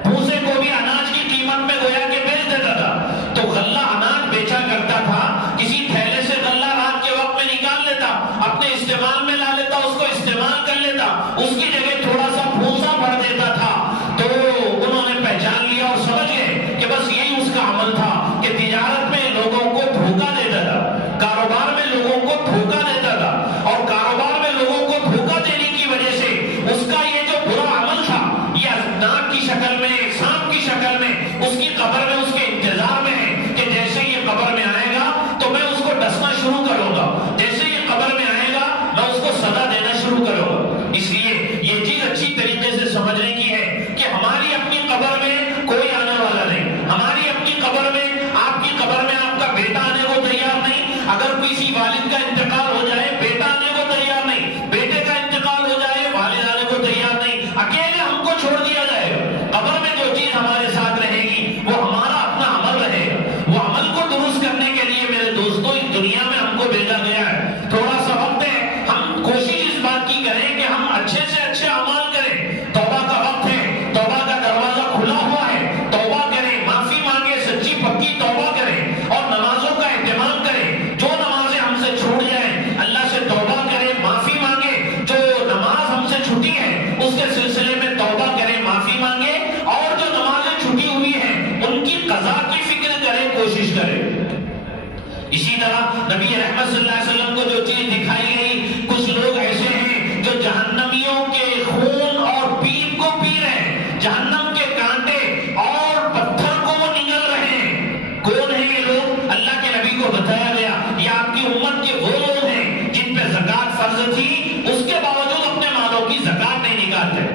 بھوسے کو بھی اناج کی قیمت میں گویا کہ بیچ دیتا تھا. تو غلہ اناج بیچا کرتا تھا, کسی تھیلے سے غلہ رات کے وقت میں نکال لیتا, اپنے استعمال میں لا لیتا, اس کو استعمال کر لیتا, اس کی جگہ تھوڑا سا بھوسا بھر دیتا تھا. تو انہوں نے پہچان لیا اور سمجھ گئے کہ بس یہی اس کا عمل تھا کہ تجارت میں لوگوں کو دھوکہ دیتا تھا, کاروبار میں لوگوں کو دھوکہ دیتا تھا, اور کاروبار میں لوگوں کو دھوکہ دینے کی وجہ سے اس کا یہ جو برا عمل تھا, یہ ناگ کی شکل میں, سانپ کی شکل میں اس کی قبر میں اس کے انتظار میں ہے کہ جیسے یہ قبر میں آئے گا تو میں اس کو ڈسنا شروع کروں گا, جیسے یہ قبر میں آئے گا میں اس کو سزا دینا شروع کروں گا. اس لیے یہ چیز اچھی طریقے سے سمجھنے کی ہے کہ ہماری اپنی قبر میں کوئی آنے والا نہیں. ہماری اپنی قبر میں, آپ کی قبر میں آپ کا بیٹا آنے کو تیار نہیں. اگر کسی والد کا انتقال ہو جائے, بیٹا آنے کو تیار نہیں. بیٹے کا انتقال ہو جائے, والد آنے کو تیار نہیں. اکیلے ہم کو چھوڑ دیا جائے گا. قبر میں جو چیز ہمارے ساتھ رہے گی وہ ہمارا اپنا عمل رہے گا. وہ عمل کو درست کرنے کے لیے میرے دوستوں اس دنیا میں ہم کو بھیجا گیا ہے. تھوڑا سا وقت ہے, ہم کوشش اس بات کی کریں کہ ہم اچھے سے اچھے اعمال کریں. توبہ کا وقت ہے, توبہ کا دروازہ کھلا ہوا ہے. توبہ کریں, معافی مانگے, سچی پکی توبہ کریں, اور نمازوں کا اہتمام کریں. جو نمازیں ہم سے چھوٹ جائیں اللہ سے توبہ کریں, معافی مانگے. جو نماز ہم سے چھٹی ہے اس کے سلسلے میں توبہ کریں, معافی مانگے, اور جو نمازیں چھٹی ہوئی ہیں ان کی قضا کی فکر کریں, کوشش کریں. اسی طرح نبی رحمت صلی اللہ علیہ وسلم کو جو چیز دکھائی گئی, کچھ لوگ ایسے ہیں جو جہنمیوں کے خون اور پیپ کو پی رہے ہیں, جہنم کے کانٹے اور پتھر کو وہ نگل رہے ہیں. کون ہیں یہ لوگ؟ اللہ کے نبی کو بتایا گیا یہ آپ کی امت کے وہ لوگ ہیں جن پہ زکات فرض تھی, اس کے باوجود اپنے مالوں کی زکات نہیں نکالتے.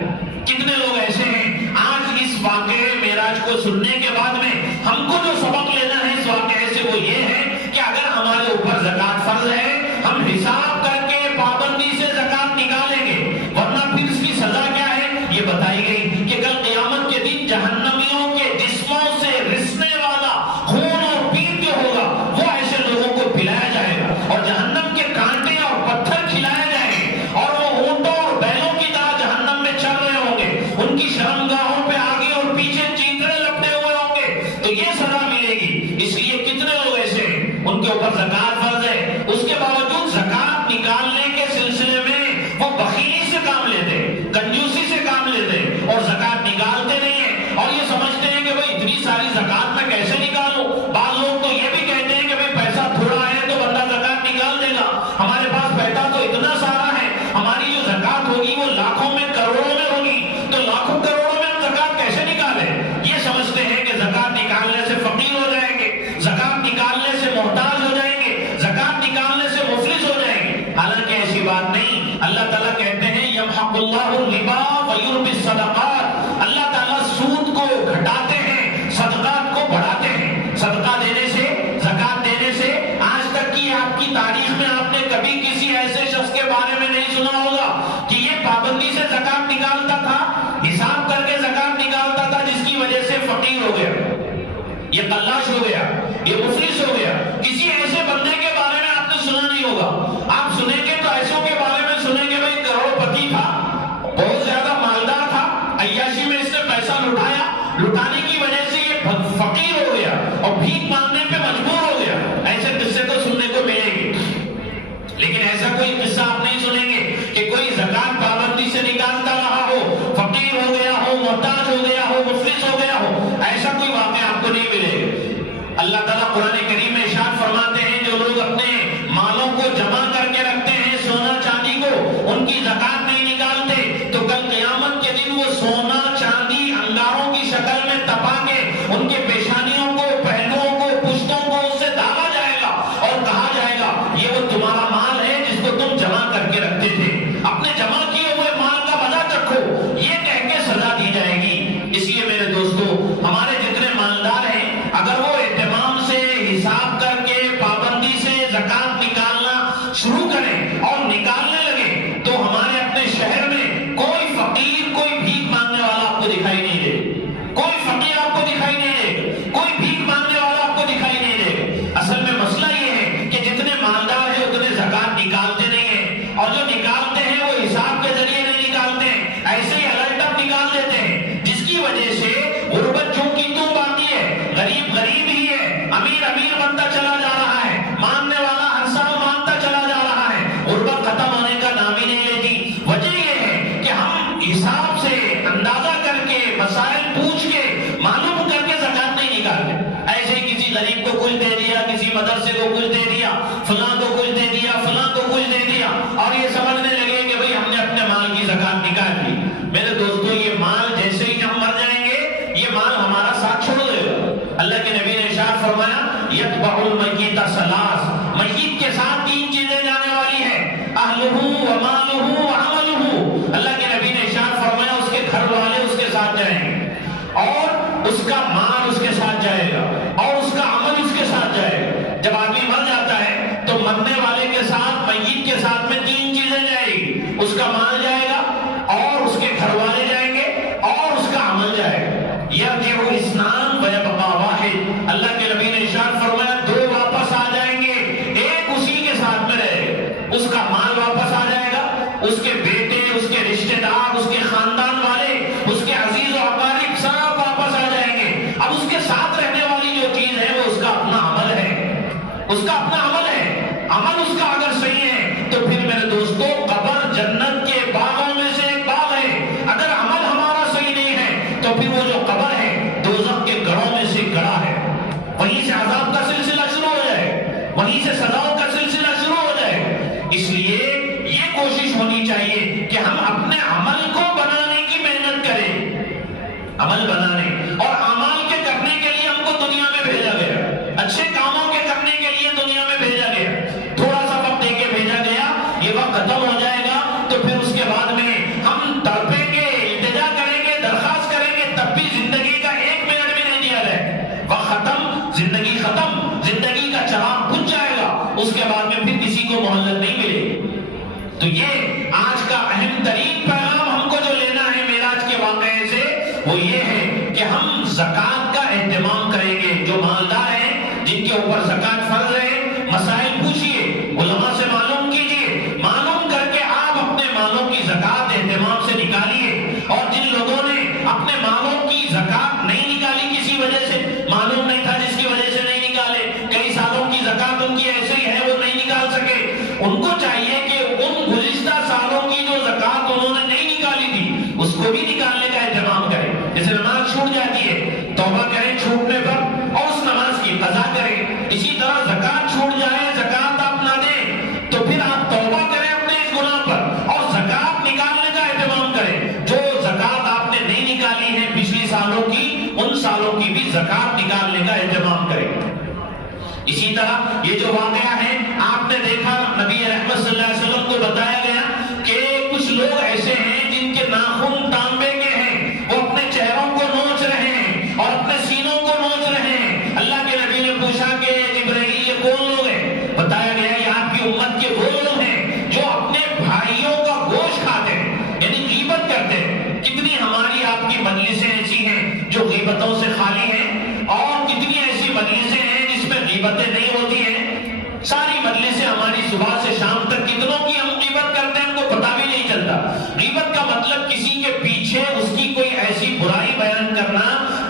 کتنے لوگ ایسے ہیں؟ آج اس واقعے معراج کو سننے کے بعد میں ہم کو جو سبق لینا ہے اس واقعے سے وہ یہ ہے کہ اگر ہمارے اوپر زکات فرض ہے, ہم حساب کر کے پابندی سے زکات نکالیں گے, ورنہ پھر اس کی سزا کیا ہے یہ بتائی گئی کہ کل قیامت کے دن جہنمیوں کے جسموں سے رسنے والا خون اور پیپ جو ہوگا وہ ایسے لوگوں کو پلایا جائے گا, اور جہنم کے کانٹے اور پتھر کھلائے جائیں گے, اور وہ اونٹوں اور بیلوں کی طرح جہنم میں چل رہے ہوں گے. ان کی شرمگاہوں پہ آگے اور پیچھے چیترے لپٹے ہوئے ہوں گے, تو یہ سزا ملے گی. اس لیے کتنے لوگ ایسے ہیں ان کے اوپر زکات فرض ہے, اس کے باوجود زکات نکالنے کے سلسلے میں وہ بخیلی سے کام لیتے, کنجوسی سے کام لیتے, اور زکات نکالتے نہیں ہیں, اور یہ سمجھتے ہیں کہ بھائی اتنی ساری زکات میں کیسے نکالوں. بعض لوگ تو یہ بھی کہتے ہیں کہ بھائی پیسہ تھوڑا ہے تو بندہ زکات نکال دے گا, ہمارے پاس پیسہ تو اتنا سارا ہے, ہماری جو زکات ہوگی وہ لاکھوں میں کروڑوں میں ہوگی, تو لاکھوں کروڑوں میں ہم زکات کیسے نکالیں. یہ سمجھتے ہیں کہ زکات نکالنے سے فقیر ہو جائیں گے, زکات نکالنے سے محتاج ہو جائیں گے, زکات نکالنے سے مفلس ہو جائیں گے. حالانکہ ایسی بات نہیں. اللہ تعالیٰ کہتے ہیں یمحق اللہ الربا ویربی الصدقات, اللہ تعالیٰ سود کو گھٹاتے ہیں, صدقات کو بڑھاتے ہیں. صدقہ دینے سے, زکات دینے سے, آج تک کی آپ کی تاریخ میں آپ نے کبھی کسی ایسے شخص کے بارے میں نہیں سنا ہوگا کہ یہ پابندی سے زکات نکالتا تھا, حساب کر کے زکات نکالتا تھا, جس کی وجہ سے فقیر ہو گیا, یہ قلاش ہو گیا, یہ مفلس ہو گیا. کسی ایسے بندے کے بارے میں آپ نے سنا نہیں ہوگا. آپ سنیں گے تو ایسوں کے بارے میں سنیں گے بھائی کروڑ پتی تھا, بہت زیادہ مالدار تھا, عیاشی میں اس نے پیسہ لٹایا, لٹانے کی وجہ سے یہ فقیر ہو گیا اور بھیک مانگنے پہ مجبور ہو گیا. ایسے قصے تو سننے کو ملیں گے, لیکن ایسا کوئی قصہ آپ نہیں سنیں گے کہ کوئی زکات پابندی سے نکالتا رہا ہو, فقیر ہو گیا ہو, محتاج ہو گیا ہو, مفلس ہو گیا ہو. ایسا کوئی واقعہ آپ کو نہیں ملے گا. اللہ تعالیٰ قرآن کریم میں ارشاد فرماتے ہیں جو لوگ اپنے مالوں کو جمع کر کے رکھتے ہیں, سونا چاندی کو, ان کی زکات نہیں نکالتے, تو کل قیامت کے دن وہ سونا حساب سے اندازہ کر کے مسائل پوچھ کے معلوم کر کے زکات نہیں نکالتے. ایسے ہی کسی غریب کو کچھ دے دیا, کسی مدرسے کو کچھ دے دیا, فلاں کو کچھ دے دیا, فلاں کو کچھ دے دیا, اور یہ سمجھنے لگے کہ بھئی ہم نے اپنے مال کی زکات نکال لی. میرے دوستو, یہ مال جیسے ہی ہم مر جائیں گے یہ مال ہمارا ساتھ چھوڑ دے گا. اللہ کے نبی نے ارشاد فرمایا یتبع المیت ثلاث, میت کے ساتھ تین چیزیں جانے والی ہیں, اہلہ ومالہ وعملہ. اللہ کے نبی نے ارشاد فرمایا اس کے گھر والے اس کے ساتھ جائیں گے, اور اس کا مال اس کے ساتھ جائے گا, اور اس کا عمل اس کے ساتھ جائے گا. جب آدمی مر جاتا ہے تو مرنے والے کے ساتھ, میت کے ساتھ میں تین چیزیں جائے گی, اس کا مال جائے گا, اور اس کے گھر والے جائیں گے, اور اس کا عمل جائے گا. یرجع اثنان ویبقى واحد. اللہ کے نبی نے ارشاد فرمایا دو واپس آ جائیں گے, ایک اسی کے ساتھ میں رہے گا. اس کا مال واپس آ جائے گا, اس کے بیٹے, اس کے رشتہ دار, اس کے خاندان والے, اس کے عزیز و اقارب سب واپس آ جائیں گے. اب اس کے ساتھ رہنے والی جو چیز ہے وہ اس کا اپنا عمل ہے, اس کا اپنا عمل ہے. عمل اس کا اگر صحیح ہے تو پھر میرے دوستو قبر جنت کے باغوں میں سے ایک باغ ہے. اگر عمل ہمارا صحیح نہیں ہے تو پھر وہ جو قبر ہے دوزخ کے گڑھوں میں سے گڑھا ہے. وہیں سے عذاب کا سلسلہ شروع ہو جائے, وہیں سے سزاؤں کا سلسلہ شروع ہو جائے. اس لیے یہ کوشش ہونی چاہیے کہ ہم اپنے عمل کو بنانے کی محنت کریں. عمل بنانے اور اعمال کے کرنے کے لیے ہم کو دنیا میں بھیجا گیا, اچھے کاموں کے کرنے کے لیے دنیا میں بھیجا گیا. تھوڑا سا وقت دے کے بھیجا گیا, یہ وقت ختم ہو جائے گا تو پھر اس کے بعد میں ہم تڑپیں گے, التجا کریں گے, درخواست کریں گے, تب بھی زندگی کا ایک منٹ بھی نہیں دیا جائے. وقت ختم, زندگی ختم, زندگی کا چراغ بجھ جائے گا, اس کے بعد میں پھر کسی کو مہلت نہیں ملے. تو یہ آج کا اہم ترین پیغام ہم کو جو لینا ہے معراج کے واقعے سے وہ یہ ہے کہ ہم زکات کا اہتمام کریں گے. جو مالدار ہیں جن کے اوپر زکات فرض ہے, مسائل پوچھیے, علماء سے معلوم کیجیے, معلوم کر کے آپ اپنے مالوں کی زکات اہتمام سے نکالیے. اور جن لوگوں نے اپنے مالوں کی زکات نہیں نکالی کسی وجہ سے, معلوم نہیں تھا جس کی وجہ سے نہیں نکالے, کئی سالوں کی زکات ان کی ایسے ہی ہے وہ نہیں نکال سکے, ان کو چاہیے کہ ان گزشتہ سالوں کی جو زکات انہوں نے نہیں نکالی تھی اس کو بھی نکالنے کا اہتمام کریں. جیسے نماز چھوٹ جاتی ہے, توبہ کریں چھوٹنے پر اور اس نماز کی قضا کریں. اسی طرح زکات چھوٹ جائے, زکات آپ نہ دیں تو پھر آپ توبہ کریں اپنے اس گناہ پر اور زکات نکالنے کا اہتمام کریں. جو زکات آپ نے نہیں نکالی ہے پچھلی سالوں کی, ان سالوں کی بھی زکات نکالنے کا اہتمام کریں. اسی طرح یہ جو واقعہ ہے آپ نے دیکھا, نبی رحمت صلی اللہ علیہ وسلم کو بتایا گیا کہ کچھ لوگ ایسے ہیں جن کے ناخن تانبے کے ہیں, وہ اپنے چہروں کو نوچ رہے ہیں اور اپنے سینوں کو نوچ رہے ہیں. اللہ کے نبی نے پوچھا کہ جبرائیل یہ کون لوگ ہیں؟ بتایا گیا یہ آپ کی امت کے وہ لوگ ہیں جو اپنے بھائیوں کا گوشت کھاتے ہیں, یعنی غیبت کرتے ہیں. کتنی ہماری آپ کی مجلسیں ایسی ہیں جو غیبتوں سے خالی ہیں, اور کتنی ایسی مجلسیں ہیں جس میں غیبتیں نہیں ہوتی ہیں. ساری مجلسیں ہماری صبح سے شام تک کتنوں کی ہم غیبت کرتے ہیں ہم کو پتہ بھی نہیں چلتا. غیبت کا مطلب کسی کے پیچھے اس کی کوئی ایسی برائی بیان کرنا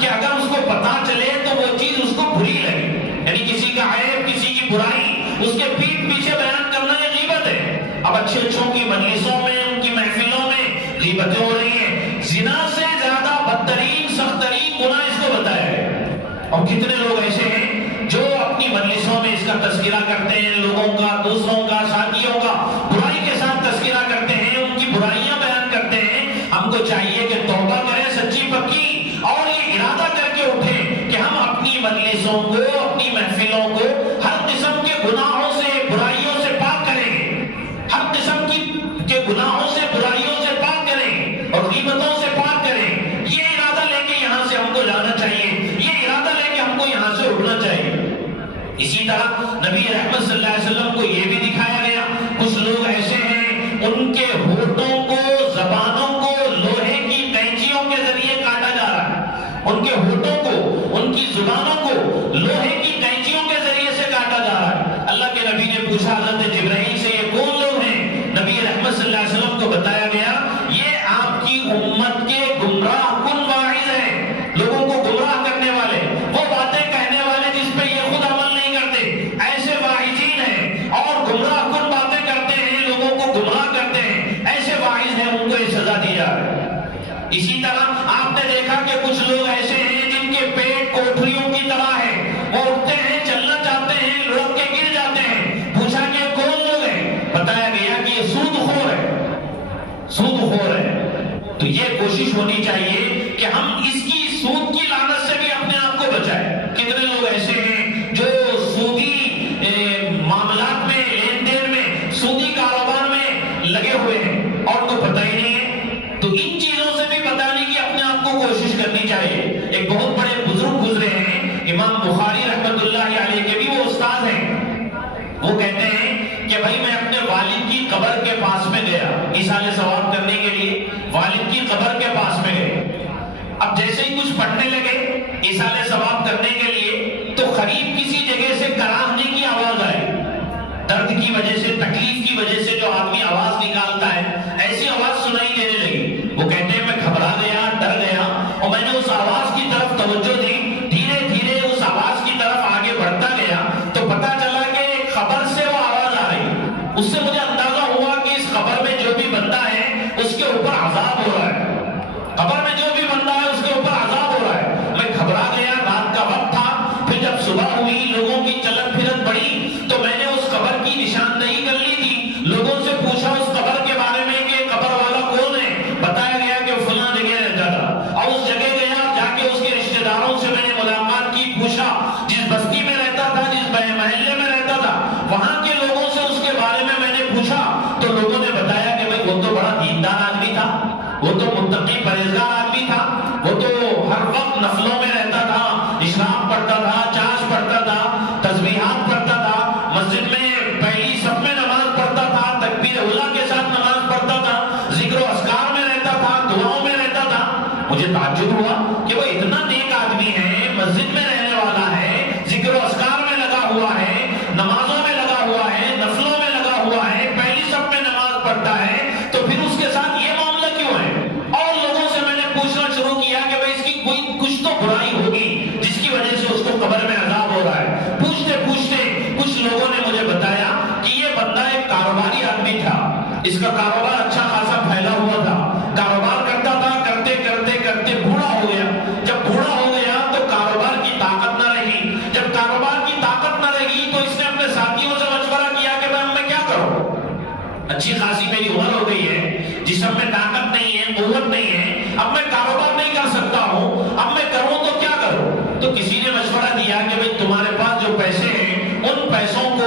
کہ اگر اس کو پتہ چلے تو وہ چیز اس کو بری لگے, یعنی کسی کا عیب, کسی کی برائی اس کے پیٹھ پیچھے بیان کرنا یہ غیبت ہے. اب اچھے اچھوں کی مجلسوں میں, ان کی محفلوں میں غیبتیں ہو رہی ہیں. زنا سے زیادہ بدترین سخت ترین گناہ اس کو بتایا ہے. اور کتنے لوگ ایسے ہیں جو اپنی مجلسوں میں اس کا تذکرہ کرتے ہیں, لوگوں کا, دوسروں کا, ساتھیوں کا برائی کے ساتھ تذکرہ کرتے ہیں, ان کی برائیاں بیان کرتے ہیں. ہم کو چاہیے کہ توبہ کریں سچی پکی اور یہ ارادہ کر کے اٹھیں کہ ہم اپنی مجلسوں کو, اپنی محفلوں کو ہر قسم کے گناہوں سے, برائیوں سے پاک کریں گے. ہر قسم کے گناہوں سے, برائیوں سے پاک کریں اور غیبتوں سے پاک کریں. یہ ارادہ لے کے یہاں سے ہم کو جانا چاہیے, یہ ارادہ لے کے ہم کو یہاں سے اٹھنا چاہیے. اسی طرح نبی رحمت صلی اللہ علیہ وسلم کو یہ بھی دکھایا گیا, کچھ لوگ ایسے ہیں ان کے ہونٹوں کو, زبانوں کو لوہے کی قینچیوں کے ذریعے کاٹا جا رہا ہے. ان کے ہونٹوں کو, ان کی زبانوں کو لوہے کی قینچیوں کے ذریعے سے کاٹا جا رہا ہے. اللہ کے نبی نے پوچھا حضرت جبرائیل سے یہ کون لوگ ہیں؟ نبی رحمت صلی اللہ علیہ وسلم کو بتایا گیا یہ آپ کی امت اسی طرح آپ نے دیکھا کہ کچھ لوگ ایسے ہیں جن کے پیٹ کوٹریوں کی طرح ہے، وہ اٹھتے ہیں، چلنا چاہتے ہیں، لڑک کے گر جاتے ہیں. پوچھا کہ کون لوگ ہیں؟ بتایا گیا کہ یہ سود خور ہے، سود خور ہے. تو یہ کوشش ہونی چاہیے کہ ہم اس کی سود کی لعنت سے بھی اپنے آپ کو بچائیں. کتنے لوگ ایسے ہیں جو سودی معاملات میں، لین دین میں، سودی کاروبار میں لگے ہوئے ہیں اور تو پتہ ہی نہیں ہے. تو ان چیزوں سے بھی بتانے کی اپنے آپ کو کوشش کرنی چاہیے. ایک بہت بڑے بزرگ گزرے ہیں، امام بخاری رحمۃ اللہ علیہ کے بھی وہ استاد ہیں. وہ کہتے ہیں کہ بھائی میں اپنے والد کی قبر کے پاس میں گیا ایصال ثواب کرنے کے لیے، والد کی قبر کے پاس میں گئے. اب جیسے ہی کچھ پڑھنے لگے ایصال ثواب کرنے کے لیے، تو قریب کسی جگہ سے کراہنے کی آواز آئی. درد کی وجہ سے، تکلیف کی وجہ سے جو آدمی آواز نکالتا ہے، ایسی آواز سنائی دینے لگی. وہ کہتے ہیں میں گھبرا گیا، ڈر گیا، اور میں نے اس آواز کی طرف توجہ دی. دھیرے دھیرے اس آواز کی طرف آگے بڑھتا گیا تو پتا چلا کہ قبر سے وہ آواز آ رہی. اس سے مجھے اندازہ ہوا کہ اس قبر میں جو بھی بندہ ہے اس کے اوپر عذاب ہو رہا ہے. قبر میں جو بھی بندہ ہے اس کے اوپر عذاب ہو رہا ہے. میں گھبرا گیا، رات کا وقت تھا. پھر جب صبح ہوئی، لوگوں کی چلت پھرت بڑھی، تو میں نے اس قبر کی نشاندہی کر لی تھی. لوگوں سے پوچھا اس قبر کے بارے میں کہ قبر والا کون ہے. بتایا گیا کہ فلاں جگہ رہتا تھا. اور اس جگہ گیا، جا کے اس کے رشتہ داروں سے میں نے ملاقات کی، پوچھا جس بستی میں رہتا تھا، جس محلے میں رہتا تھا، وہاں کے لوگوں سے اس کے بارے میں نے پوچھا. تو لوگوں نے بتایا کہ بھائی وہ تو بڑا دیندار آدمی تھا، وہ تو متقی پرہیزگار آدمی تھا، وہ تو ہر وقت نفلوں میں رہتا تھا، اشراق پڑھتا تھا، چاش پڑھتا تھا، تسبیحات پڑھتا تھا، مسجد میں پہلی صف میں نماز پڑھتا تھا، تکبیر اولیٰ کے ساتھ نماز پڑھتا تھا، ذکر و اذکار میں رہتا تھا، دعاؤں میں رہتا تھا. مجھے تعجب ہوا کہ وہ اتنا نیک آدمی ہے، مسجد میں رہنے والا ہے، ذکر و اذکار میں لگا ہوا ہے، نمازوں میں لگا ہوا ہے، نفلوں میں لگا ہوا ہے، پہلی صف میں نماز پڑھتا ہے، تو پھر اس کے ساتھ یہ معاملہ کیوں ہے؟ اور لوگوں سے میں نے پوچھنا شروع کیا کہ بھائی اس کی کوئی کچھ تو برائی ہوگی جس کی وجہ سے اس کو قبر میں عذاب ہو رہا ہے. پوچھتے پوچھتے کچھ لوگوں نے مجھے بتایا کہ یہ بندہ ایک کاروباری آدمی تھا. اس کا کاروبار اچھا خاصا پھیلا ہوا تھا، کاروبار کرتا تھا، کرتے کرتے کرتے بوڑھا ہو گیا. جب بوڑھا ہو گیا تو کاروبار کی طاقت نہ رہی. جب کاروبار کی طاقت نہ رہی تو اس نے اپنے ساتھیوں سے مشورہ کیا کہ میں کیا کروں؟ اچھی خاصی میری عمر ہو گئی ہے، جسم میں طاقت نہیں ہے، قوت نہیں ہے، اب میں کاروبار نہیں کر سکتا ہوں، اب میں کروں تو کیا کروں؟ تو کسی نے مشورہ دیا کہ بھائی تمہارے پاس جو پیسے ہیں ان پیسوں کو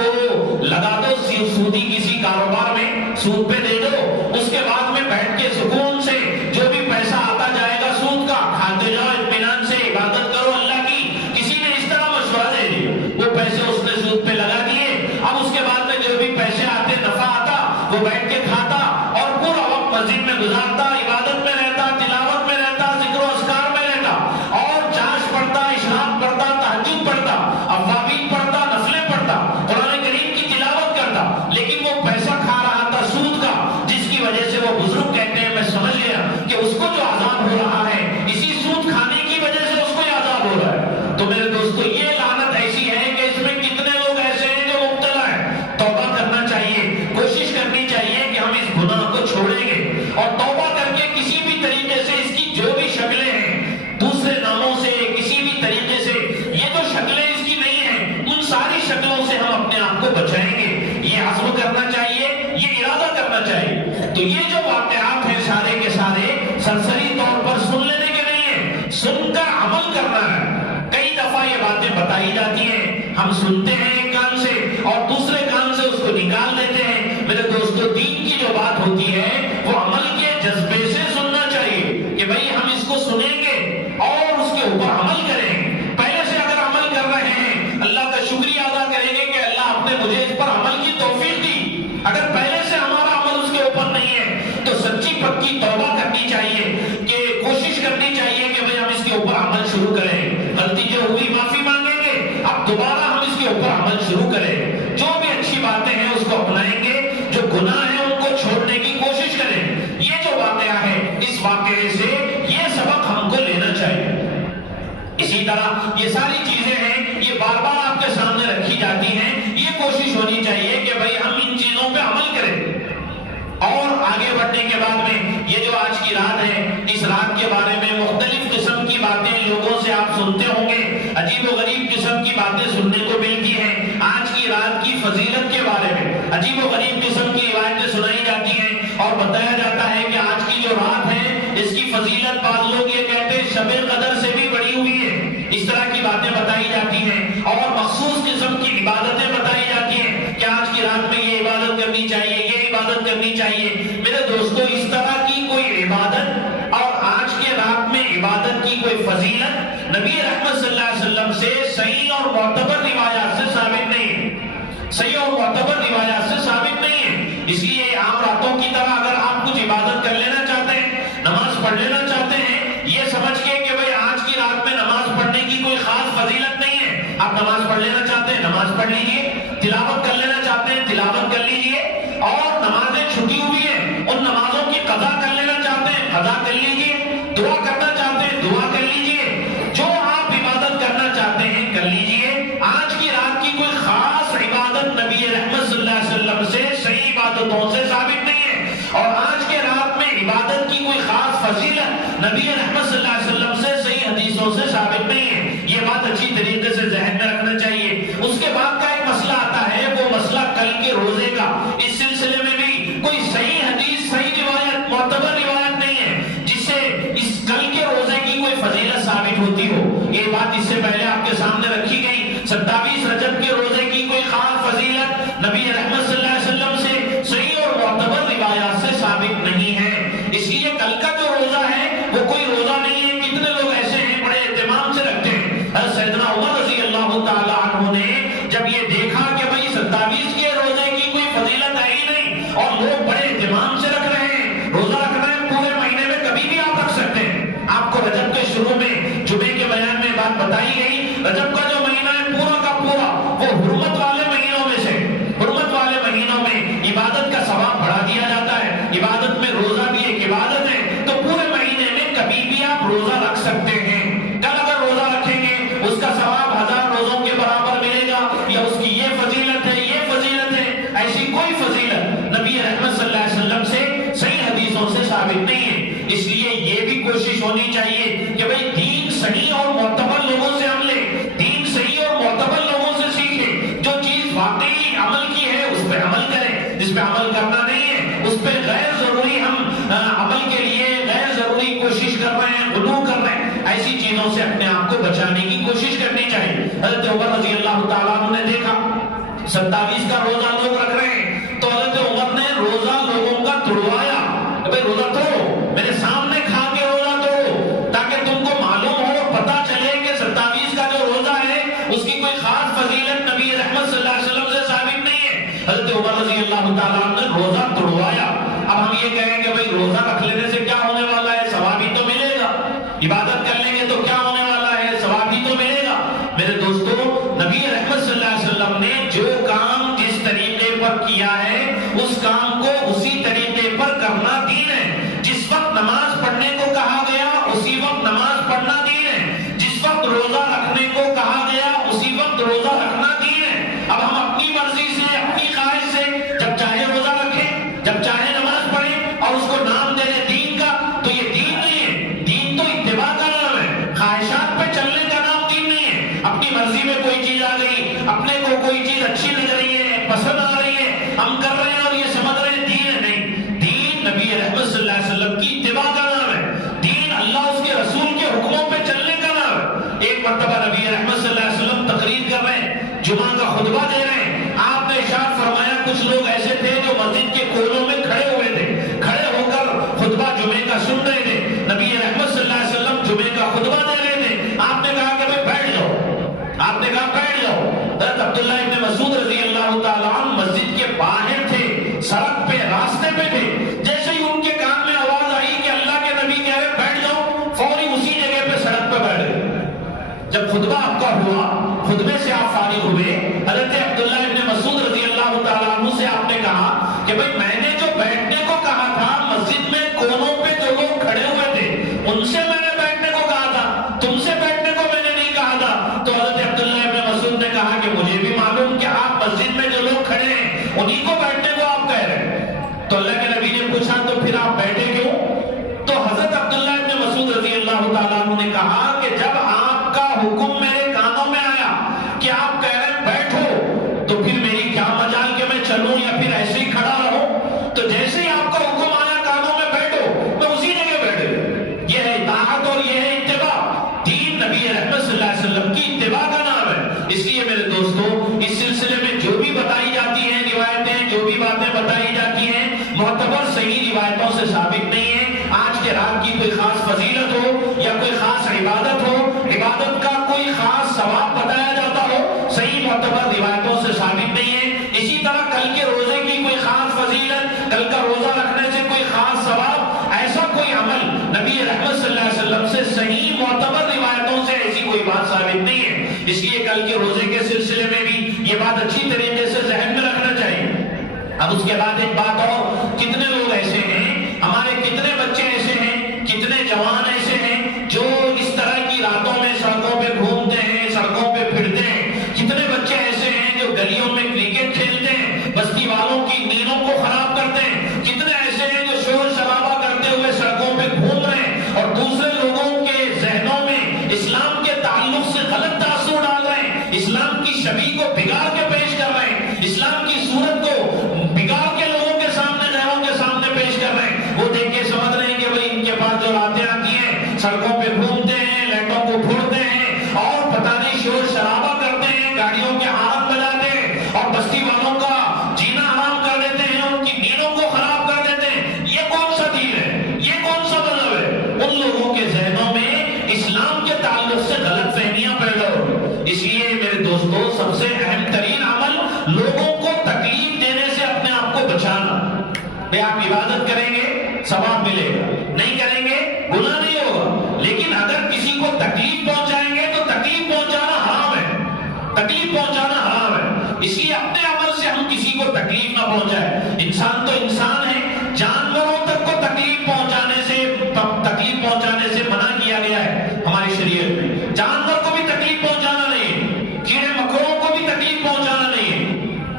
لگا دو سودی کسی کاروبار میں، سود پہ دے دو. اس کے بعد میں بیٹھ کے سکون سے جو بھی پیسہ آتا جائے گا سود کا کھاتے جاؤ، اطمینان سے عبادت کرو اللہ کی. کسی نے اس طرح مشورہ دے دیا. وہ پیسے اس نے سود پہ لگا دیے. اب اس کے بعد میں جو بھی پیسے آتے، نفع آتا، وہ بیٹھ کے کھاتا اور پورا وقت مسجد میں گزارتا، عبادت میں رہتا، تلاوت میں رہتا، ذکر و اذکار میں رہتا، اور چاش پڑھتا، اشراق پڑھتا، تہجد پڑھتا، اوابین پڑھتا، نفلیں پڑھتا، قرآن کریم کی تلاوت کرتا. لیکن وہ پیسہ کھا رہا تھا سود کا، جس کی وجہ سے وہ بزرگ کہتے ہیں میں سمجھ گیا کہ اس کو جو عذاب ہو رہا ہے اسی سود کھانے کی وجہ سے اس کو عذاب ہو رہا ہے. تو میرے دوستو یہ لعنت ایسی ہے کہ اس میں کتنے لوگ ایسے ہیں جو مبتلا ہیں. توبہ کرنا چاہیے، کوشش کرنی چاہیے کہ ہم اس گناہ کو چھوڑیں گے اور توبہ کر کے کسی بھی طریقے سے اس کی جو بھی شکلیں ہیں، دوسرے ناموں سے، کسی بھی طریقے سے یہ جو شکلیں اس کی نہیں ہیں، ان ساری شکلوں سے ہم اپنے آپ کو بچائیں گے. یہ عزم کرنا چاہیے، یہ ارادہ کرنا چاہیے. تو یہ جو واقعات ہیں سارے کے سارے سرسری طور پر سن لینے کے نہیں ہیں، سن کر عمل کرنا ہے. کئی دفعہ یہ باتیں بتائی جاتی ہیں، ہم سنتے ہیں ایک کان سے اور دوسرے کان سے اس کو نکال دیتے ہیں. میرے دوستو دین کی جو بات ہوتی ہے وہ عمل کے جذبے سے سننا چاہیے کہ بھائی ہم اس کو سنیں گے اور اس کے اوپر عمل کریں گے. پہلے سے اگر عمل کر رہے ہیں اللہ کا شکریہ ادا کریں گے کہ اللہ آپ نے مجھے اس پر عمل کی توفیق دی. اگر پہلے سے ہمارا عمل اس کے اوپر نہیں ہے تو سچی پکی توبہ کرنی چاہیے، کہ کوشش کرنی چاہیے کہ بھئی ہم اس کے اوپر عمل شروع کریں. غلطی جو ہوئی معافی مانگیں گے، اب دوبارہ ہم اس کے اوپر عمل شروع کریں. جو بھی اچھی باتیں ہیں اس کو اپنائیں گے، جو گناہ ہیں ان کو چھوڑنے کی کوشش کریں. یہ جو واقعہ ہے اس واقعے سے یہ سبق ہم کو لینا چاہیے. اسی طرح یہ ساری چیزیں ہیں، یہ بار بار آپ کے سامنے رکھی جاتی ہیں. یہ کوشش ہونی چاہیے کہ بھئی ہم ان چیزوں پہ عمل کریں. اور آگے بڑھنے کے بعد میں یہ جو آج کی رات ہے، اس رات کے عجیب و غریب قسم کی روایتیں سنائی جاتی ہیں اور بتایا جاتا ہے کہ آج کی جو رات ہے اس کی فضیلت بعض لوگ یہ کہتے ہیں شب قدر سے بھی بڑی ہوئی ہے. اس طرح کی باتیں بتائی جاتی ہیں اور مخصوص قسم کی عبادتیں بتائی جاتی ہیں کہ آج کی رات میں یہ عبادت کرنی چاہیے، یہ عبادت کرنی چاہیے. میرے دوستو، اس طرح کی کوئی عبادت اور آج کے رات میں عبادت کی کوئی فضیلت نبی رحمت صلی اللہ علیہ وسلم سے صحیح اور معتبر روایات سے ثابت نہیں ہے. صحیح اور معتبر روایات سے ثابت نہیں ہے. اس لیے عام راتوں کی طرح اگر آپ کچھ عبادت کر لینا چاہتے ہیں، نماز پڑھ لینا چاہتے ہیں، یہ سمجھ کے کہ بھئی آج کی رات میں نماز پڑھنے کی کوئی خاص فضیلت نہیں ہے. آپ نماز پڑھ لینا چاہتے ہیں، نماز پڑھ لیجئے. تلاوت کر لینا چاہتے ہیں، تلاوت کر لیجئے. اور نمازیں چھٹی ہوئی ہیں، ان نمازوں کی قضا کر لینا چاہتے ہیں، قضا کر لیجئے. دعا کرنا چاہتے ہیں، دعا کر لیجئے. جو آپ عبادت کرنا چاہتے ہیں کر لیجئے. آج کی رات کی کوئی خاص عبادت نبی رحمت صلی اللہ علیہ وسلم سے صحیح عبادتوں سے ثابت نہیں ہے. اور آج کے رات میں عبادت کی کوئی خاص فضیلت نبی رحمت صلی اللہ علیہ وسلم سے صحیح حدیثوں سے ثابت نہیں ہے. یہ بات اچھی طریقے سے ذہن میں رکھنا چاہیے. اس کے بعد کا ایک مسئلہ آتا ہے، وہ مسئلہ کل کے روزے کا. اس سلسلے میں بھی کوئی صحیح حدیث، صحیح روایت، معتبر روایت نہیں ہے جس سے اس کل کے روزے کی کوئی فضیلت ثابت ہوتی ہو. یہ بات اس سے پہلے آپ کے سامنے رکھی گئی. 27 رجب کے روزے کی کوئی خاص فضیلت نبی رحمت صلی اللہ علیہ وسلم سے صحیح اور معتبر روایات سے ثابت نہیں ہے. اس لیے کل کا جو روزہ ہے وہ کوئی روزہ نہیں ہے. کتنے لوگ ایسے ہیں بڑے اہتمام سے رکھتے ہیں. سیدنا عمر رضی اللہ تعالی عنہ نے جب یہ دیکھا کہ بھئی 27 کے روزے کی کوئی فضیلت ہے ہی نہیں اور لوگ بڑے اہتمام سے رکھ رہے ہیں، روزہ رکھنا ہے پورے مہینے میں کبھی بھی آپ رکھ سکتے ہیں. آپ کو رجب کے شروع میں جمعے کے بیان میں بات بتائی گئی. رجب کا جو مہینہ ہے پورا کا پورا وہ حرمت والے مہینوں میں سے، حرمت والے مہینوں میں عبادت کا ثواب بڑھا دیا جاتا ہے. عبادت میں روزہ بھی ایک عبادت ہے. تو پورے مہینے میں کبھی بھی آپ روزہ رکھ سکتے ہیں. کل اگر روزہ رکھیں گے اس کا ثواب 1000 روزوں کے برابر ملے گا، یا اس کی یہ فضیلت ہے، یہ فضیلت ہے. ایسی کوئی فضیلت نبی رحمت صلی اللہ علیہ وسلم سے صحیح حدیثوں سے ثابت نہیں ہے. اس لیے یہ بھی کوشش ہونی چاہیے کہ بھئی دین صحیح اور معتبر لوگوں سے ہم لیں، دین صحیح اور معتبر لوگوں سے سیکھیں. جو چیز واقعی عمل کی ہے اس پہ عمل کریں، جس پہ عمل کرنا نہیں ہے اس پہ غیر ضروری ہم عمل کے لیے غیر ضروری کوشش کر رہے ہیں، غلو کر رہے ہیں. ایسی چیزوں سے اپنے آپ کو بچانے کی کوشش کرنی چاہیے. حضرت عمر رضی اللہ تعالیٰ عنہ نے دیکھا 27 کا روزہ لوگ رکھ رہے ہیں تو حضرت عمر نے روزہ لوگوں کا توڑوایا. بھئی روزہ توڑو، میرے سامنے کھا کے روزہ توڑو تاکہ تم کو معلوم ہو، پتہ چلے کہ 27 کا جو روزہ ہے اس کی کوئی خاص فضیلت نبی رحمت صلی اللہ علیہ وسلم سے ثابت نہیں ہے. حضرت عمر رضی اللہ تعالیٰ عنہ نے روزہ توڑوایا. اب ہم یہ کہیں کہ بھئی روزہ رکھ لینے سے کیا ہونے والا ہے؟ ثواب ہی تو ملے گا. عبادت کر لیں گے تو کیا ہونے والا ہے؟ ثواب ہی تو ملے گا. میرے دوستو، نبی رحمت صلی اللہ علیہ وسلم نے جو کام جس طریقے پر کیا ہے اس کام کو اسی طریقے پر کرنا دین ہے. جس وقت نماز پڑھنے کو کہا گیا اسی وقت نماز پڑھنا دین ہے. جس وقت روزہ رکھنے کو کہا گیا اسی وقت روزہ رکھنا دین ہے. اب ہم اپنی مرضی سے، اپنی خواہش سے جب چاہے روزہ رکھیں، جب چاہے نماز پڑھیں اور اس کو نام دے دیں دین کا، تو یہ دین نہیں ہے. دین تو اتباع کا نام ہے. خواہشات پہ چلنے کا نام دین نہیں ہے. اپنی مرضی میں کوئی چیز آ گئی، اپنے کو کوئی چیز اچھی لگ رہی ہے، پسند آ رہی ہے، ہم کر رہے ہیں اور یہ سمجھ رہے ہیں دین ہے. نہیں، دین نبی رحمت صلی اللہ علیہ وسلم کی اتباع کا نام ہے. دین اللہ اس کے رسول کے حکموں پہ چلنے کا نام ہے. ایک مرتبہ نبی رحمت صلی اللہ علیہ وسلم تقریر کر رہے ہیں، جمعہ کا خطبہ دے رہے ہیں. آپ نے ارشاد فرمایا کچھ لوگ ایسے تھے جو مسجد کے کونوں میں کھڑے ہوئے تھے، کھڑے ہو کر خطبہ جمعے کا سن رہے تھے. نبی رحمت صلی اللہ علیہ وسلم جمعے کا خطبہ دے رہے تھے. آپ نے کہا کہ بھائی بیٹھ جاؤ. آپ نے کہا بیٹھ جاؤ. حضرت عبداللہ ابن مسعود رضی اللہ تعالیٰ عنہ مسجد کے باہر تھے، سڑک پہ، راستے پہ تھے. جیسے ہی ان کے کان میں آواز آئی کہ اللہ کے نبی کہہ رہے بیٹھ جاؤ، فوری اسی جگہ پہ سڑک پہ بیٹھ گئے. جب خطبہ آپ کا ہوا، خطبے سے آپ فارغ ہوئے، حضرت عبداللہ ابن مسعود رضی اللہ تعالیٰ عنہ سے آپ نے کہا کہ بھئی میں نے جو بیٹھنے کو کہا تھا مسجد میں کونوں پہ جو لوگ کھڑے ہوئے تھے ان سے میں نے بیٹھنے کو کہا تھا، تم سے بیٹھنے کو میں نے نہیں کہا تھا. تو حضرت عبداللہ ابن مسعود نے کہا کہ مجھے بھی معلوم کہ آپ مسجد میں جو لوگ کھڑے ہیں انہی کو بیٹھنے کو آپ کہہ رہے ہیں. تو اللہ کے نبی نے پوچھا تو پھر آپ بیٹھے کیوں؟ تو حضرت عبداللہ ابن مسعود رضی اللہ تعالیٰ عنہ نے کہا کہ جب آپ کا حکم میرے کانوں میں آیا کہ آپ کہہ رہے ہیں بیٹھو، تو پھر میری کیا مجال کہ میں چلوں یا پھر ثواب بتایا جاتا ہو صحیح معتبر روایتوں سے ثابت نہیں ہے۔ اسی طرح کل کے روزے کی کوئی خاص فضیلت، کل کا روزہ رکھنے سے کوئی خاص ثواب، ایسا کوئی عمل نبی رحمت صلی اللہ علیہ وسلم سے صحیح معتبر روایتوں سے ایسی کوئی بات ثابت نہیں ہے۔ اس لیے کل کے روزے کے سلسلے میں بھی یہ بات اچھی طریقے سے ذہن میں رکھنا چاہیے۔ اب اس کے بعد ایک بات اور، کتنے لوگ ایسے ہیں، ہمارے کتنے بچے ایسے ہیں، کتنے جوان ایسے ہیں جو اس طرح کی راتوں میں سڑکوں پہ گھومتے ہیں، سڑکوں پہ پھرتے ہیں، کتنے بچے ایسے ہیں جو گلیوں میں کرکٹ کھیلتے ہیں، بستی والوں کی نیندوں کو خراب کرتے ہیں، کتنے ایسے ہیں جو شور شرابہ کرتے ہوئے سڑکوں پہ گھوم رہے ہیں اور دوسرے لوگوں کے ذہنوں میں اسلام کے تعلق سے غلط تاثر ڈال رہے ہیں، اسلام کی شبیہ کو بگاڑ کے پیش کر رہے ہیں، اسلام کی صورت کو بگاڑ کے لوگوں کے سامنے، غیروں کے سامنے پیش کر رہے ہیں۔ وہ دیکھ کے سمجھ رہے ہیں کہ بھئی ان کے پاس جو راتیں آتی ہیں، سڑکوں پہ گھومتے ہیں، لائٹوں کو پھوڑتے ہیں اور پتہ نہیں شور شرابہ کرتے ہیں، گاڑیوں کے ہارن بجاتے ہیں اور بستی والوں کا جینا حرام کر دیتے ہیں، ان کی نیندوں کو خراب کر دیتے ہیں۔ یہ کون سا دین ہے؟ یہ کون سا مذہب ہے؟ ان لوگوں کے ذہنوں میں اسلام کے تعلق سے غلط فہمیاں پیدا ہو گئی۔ اس لیے میرے دوستو، سب سے اہم ترین عمل لوگوں کو تکلیف دینے سے اپنے آپ کو بچانا۔ بھئی آپ عبادت کریں گے ثواب ملے گا، نہیں کریں گے گناہ نہیں ہوگا، لیکن اگر کسی کو تکلیف پہنچائیں گے تو تکلیف پہنچانا حرام ہے، تکلیف پہنچانا حرام ہے۔ اس لیے اپنے عمل سے ہم کسی کو تکلیف نہ پہنچائیں۔ انسان تو انسان ہے، جانوروں تک کو تکلیف پہنچانے سے منع کیا گیا ہے ہماری شریعت میں۔ جانور کو بھی تکلیف پہنچانا نہیں ہے، کیڑے مکوڑوں کو بھی تکلیف پہنچانا نہیں ہے۔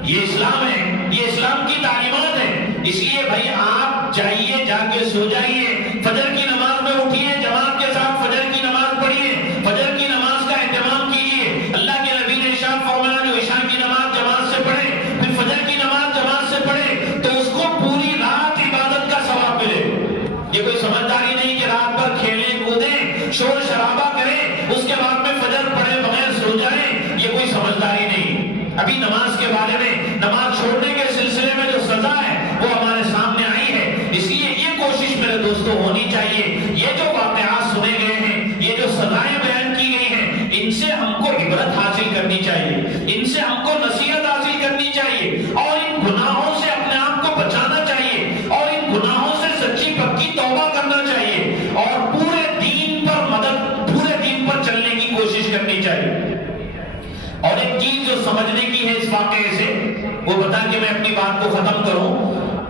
یہ اسلام ہے، یہ اسلام کی تعلیمات ہے۔ اس لیے بھائی آپ جائیے، جا کے سو جائیے، فجر کی نماز میں اٹھیے، جماعت کے ساتھ فجر کی نماز پڑھیے، فجر کی نماز کا اہتمام کیجیے۔ اللہ کے نبی نے ارشاد فرمایا جو عشاء کی نماز جماعت سے پڑھے، پھر فجر کی نماز جماعت سے پڑھے تو اس کو پوری رات عبادت کا ثواب ملے۔ یہ کوئی سمجھداری نہیں کہ رات بھر کھیلیں کودیں، شور شرابہ کریں، اس کے بعد میں فجر پڑھے بغیر سو جائیں، یہ کوئی سمجھداری نہیں۔ ابھی نماز کے بارے میں، نماز چھوڑنے کے سلسلے میں جو سزا ہے وہ ہمارے سامنے آئی ہے۔ اس لیے یہ کوشش میرے دوستوں ہونی چاہیے، یہ جو واقعات سنے گئے ہیں، یہ جو سزائیں بیان کی گئی ہیں، ان سے ہم کو عبرت حاصل کرنی چاہیے، ان سے ہم کو نصیحت حاصل کرنی چاہیے اور ان گناہوں سے اپنے آپ کو بچانا چاہیے اور ان گناہوں سے سچی پکی توبہ کرنا چاہیے اور پورے دین پر چلنے کی کوشش کرنی چاہیے۔ اور ایک چیز جو سمجھنے کی ہے اس واقعے سے، وہ بتا کے میں اپنی بات کو ختم کروں،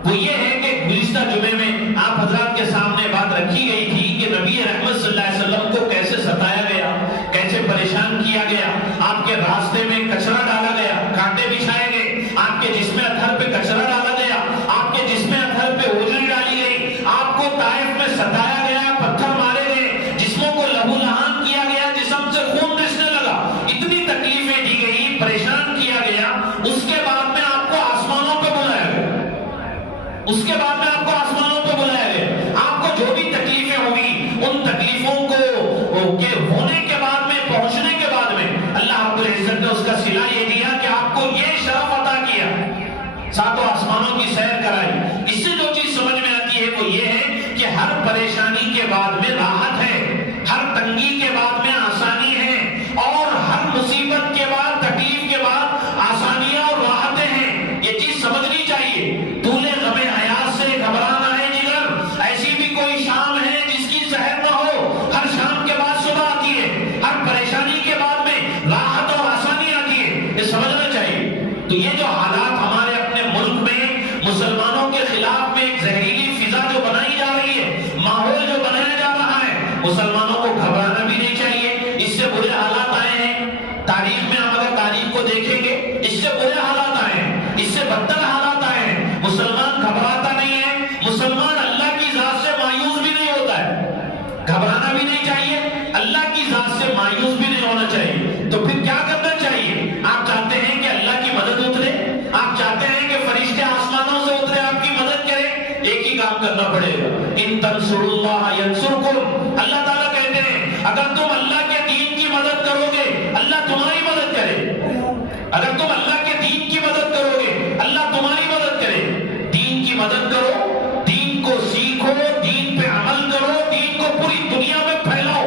وہ یہ ہے کہ گزشتہ جمعے میں آپ حضرات کے سامنے بات رکھی گئی تھی کہ نبی رحمت صلی اللہ علیہ وسلم کو کیسے ستایا گیا، کیسے پریشان کیا گیا، آپ کے راستے میں کچرا ڈالا گیا، کانٹے بچھائے گئے، آپ کے جسم اطہر پہ کچرا ڈالا گیا، آپ کے جسم اطہر پہ اوجری ڈالی گئی، آپ کو طائف میں ستایا گیا، پتھر مارے گئے، جسموں کو لہو لہان کیا گیا، جسم سے خون رسنے لگا، اتنی تکلیفیں دی گئی، پریشان کیا گیا۔ اس کے بعد میں آپ کو آسمانوں پہ بلایا گیا، اس کے بعد میں آپ کو آسمانوں پہ بلایا گیا۔ آپ کو جو بھی تکلیفیں ہوئی، ان تکلیفوں کو کے ہونے کے بعد میں، پہنچنے کے بعد میں اللہ رب العزت نے اس کا صلہ یہ دیا کہ آپ کو یہ شرف عطا کیا، ساتوں آسمانوں کی سیر کرائی۔ اس سے جو چیز سمجھ میں آتی ہے وہ یہ ہے کہ ہر پریشانی کے بعد میں راحت ہے، ہر تنگی کے بعد میں آسانی ہے اور ہر مصیبت کے بعد، تکلیف کے بعد آسانیاں اور راحتیں ہیں۔ یہ چیز سمجھنی چاہیے۔ طول غم حیات سے گھبرانا ہے جگر، ایسی بھی کوئی شام ہے جس کی سحر نہ ہو، ہر شام کے بعد صبح آتی ہے، ہر پریشانی کے بعد میں راحت اور آسانی آتی ہے، یہ سمجھنا چاہیے۔ تو یہ جو حالات ہمارے اپنے ملک میں مسلمانوں کے خلاف میں ایک زہریلی فضا جو بنائی جا رہی ہے، ماحول جو بنایا جا رہا ہے، مسلمانوں کو گھبرانا بھی نہیں چاہیے۔ اس سے برے حالات آئے ہیں تاریخ میں، ہم اگر تاریخ کو دیکھیں گے اس سے برے حالات آئے ہیں، اس سے بدتر حالات آئے ہیں۔ مسلمان گھبراتا نہیں ہے، مسلمان اللہ کی ذات سے مایوس بھی نہیں ہوتا ہے۔ گھبرانا بھی نہیں چاہیے، اللہ کی ذات سے مایوس بھی نہیں ہونا چاہیے۔ تو پھر کیا کرنا چاہیے؟ آپ چاہتے ہیں کہ اللہ کی مدد اترے، آپ چاہتے ہیں کہ فرشتے آسمانوں سے اترے آپ کی مدد کریں، ایک ہی کام کرنا پڑے گا، ان تنصروا اللہ ینصرکم۔ اللہ تعالیٰ کہتے ہیں اگر تم اللہ کے دین کی مدد کرو گے اللہ تمہاری مدد کرے، اگر تم اللہ کے دین کی مدد کرو گے اللہ تمہاری مدد کرے۔ دین کی مدد کرو، دین کو سیکھو، دین پہ عمل کرو، دین کو پوری دنیا میں پھیلاؤ،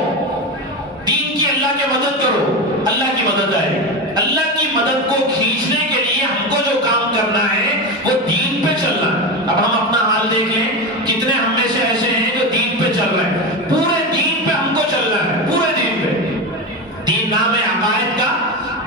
دین کی اللہ کی مدد کرو۔ اللہ کی مدد آئے گی۔ اللہ کی مدد کو کھینچنے کے لیے ہم کو جو کام کرنا ہے وہ دین پہ چلنا ہے۔ اب ہم اپنا حال دیکھ لیں، کتنے ہم میں سے ایسے ہیں جو دین پہ چل رہے ہیں؟ پورے دین پہ ہم کو چلنا ہے، پورے دین پہ۔ دین نام ہے عقائد کا،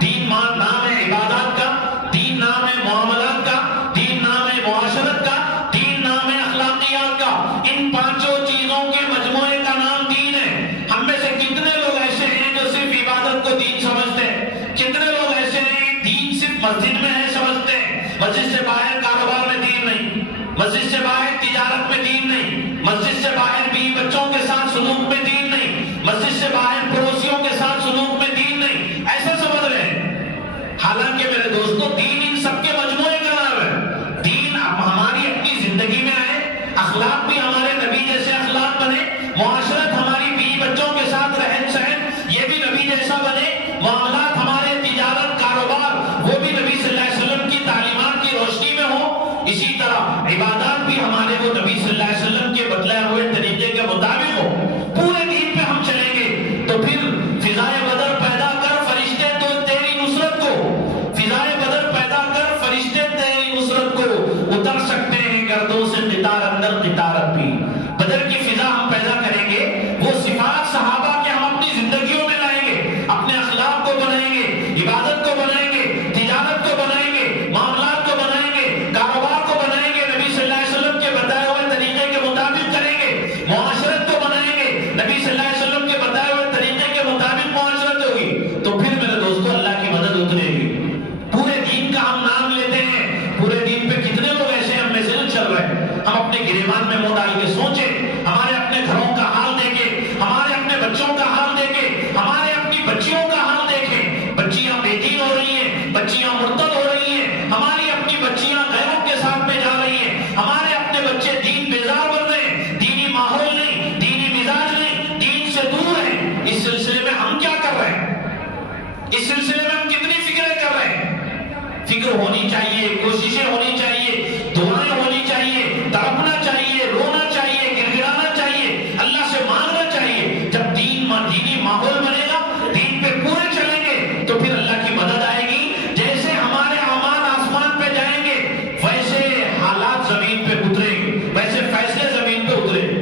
دین نام ہے عبادات کا، دین نام ہے معاملات کا، دین نام ہے معاشرت کا، دین نام ہے اخلاقیات کا۔ ان پانچوں چیزوں کے مجموعے کا نام دین ہے۔ ہم میں سے کتنے لوگ ایسے ہیں جو صرف عبادت کو دین سمجھتے ہیں؟ کتنے لوگ ایسے ہیں دین صرف مسجد میں ہے سمجھتے ہیں؟ مسجد سے باہر کاروبار میں دین نہیں، مسجد سے باہر تجارت میں دین نہیں، مسجد سے باہر بیوی بچوں کے ساتھ سلوک میں دین نہیں، مسجد سے باہر پڑوسیوں کے ساتھ سلوک میں دین نہیں، ایسا سمجھ رہے ہیں۔ حالانکہ میرے دوستو دین ان سب کے مجموعے کا نام ہے۔ دین ہماری اپنی زندگی میں آئے، اخلاق بھی ہمارے نبی جیسے اخلاق بنے، معاشرت ہماری بیوی بچوں کے ساتھ رہن سہن یہ بھی نبی جیسا بنے، معاملات ہمارے تجارت کاروبار وہ بھی نبی صلی اللہ علیہ وسلم کی تعلیمات کی روشنی میں ہو، اسی طرح عبادات بھی ہمارے وہ نبی صلی اللہ علیہ وسلم کے بتلائے ہوئے طریقے کے مطابق ہو۔ پورے دین پہ ہم چلیں گے تو پھر فضائے بدر پیدا کر فرشتے تو تیری نصرت کو، فضائے بدر پیدا کر فرشتے تیری نصرت کو اتر سکتے ہیں گردوں سے قطار اندر قطارت بھی۔ بدر کی فضا ہم پیدا کریں گے، وہ صفات صحابہ کے ہم اپنی زندگیوں میں لائیں گے، اپنے اخلاق کو بنائیں گے، عبادت کو بنائیں گے، تجارت کو بنائیں گے، معاملات کو بنائیں گے، کاروبار کو بنائیں گے، نبی صلی اللہ علیہ وسلم کے بتائے ہوئے طریقے کے مطابق کریں گے، معاشرت کو بنائیں گے، نبی صلی اللہ علیہ وسلم کے بتائے ہوئے طریقے کے مطابق معاشرت ہوگی، تو پھر میرے دوستو اللہ کی مدد اترے گی۔ پورے دین کا ہم نام لیتے ہیں، پورے دین پہ کتنے لوگ ایسے ہم میں سے چل رہے ہیں؟ ہم اپنے گریبان میں منہ ڈال کے سوچیں، ہمارے اپنے گھروں کا حال دیکھیں، ہمارے اپنے بچوں کا حال دیکھیں، ہمارے اپنی بچیوں کا حال دیکھیں۔ بچیاں بے دین ہو رہی ہیں، بچیاں مرتد ہو رہی ہیں، ہماری اپنی بچیاں غیروں کے ساتھ میں جا رہی ہیں، ہمارے اپنے بچے دین بیزار بن رہے ہیں، دینی ماحول نہیں، دینی مزاج نہیں، دین سے دور ہیں۔ اس سلسلے میں ہم کیا کر رہے ہیں؟ اس سلسلے میں ہم کتنی فکریں کر رہے ہیں؟ فکر ہونی چاہیے، کوششیں ہونی چاہیے، دعائیں ہونی چاہیے، تڑپنا چاہیے، رونا چاہیے، گر گرانا چاہیے، اللہ سے مانگنا چاہیے۔ جب دینی ماحول بنے گا، دین پہ پورے چلیں گے تو پھر اللہ کی مدد آئے گی۔ جیسے ہمارے اعمال آسمان پہ جائیں گے ویسے حالات زمین پہ اتریں گے، ویسے فیصلے زمین پہ اتریں گے۔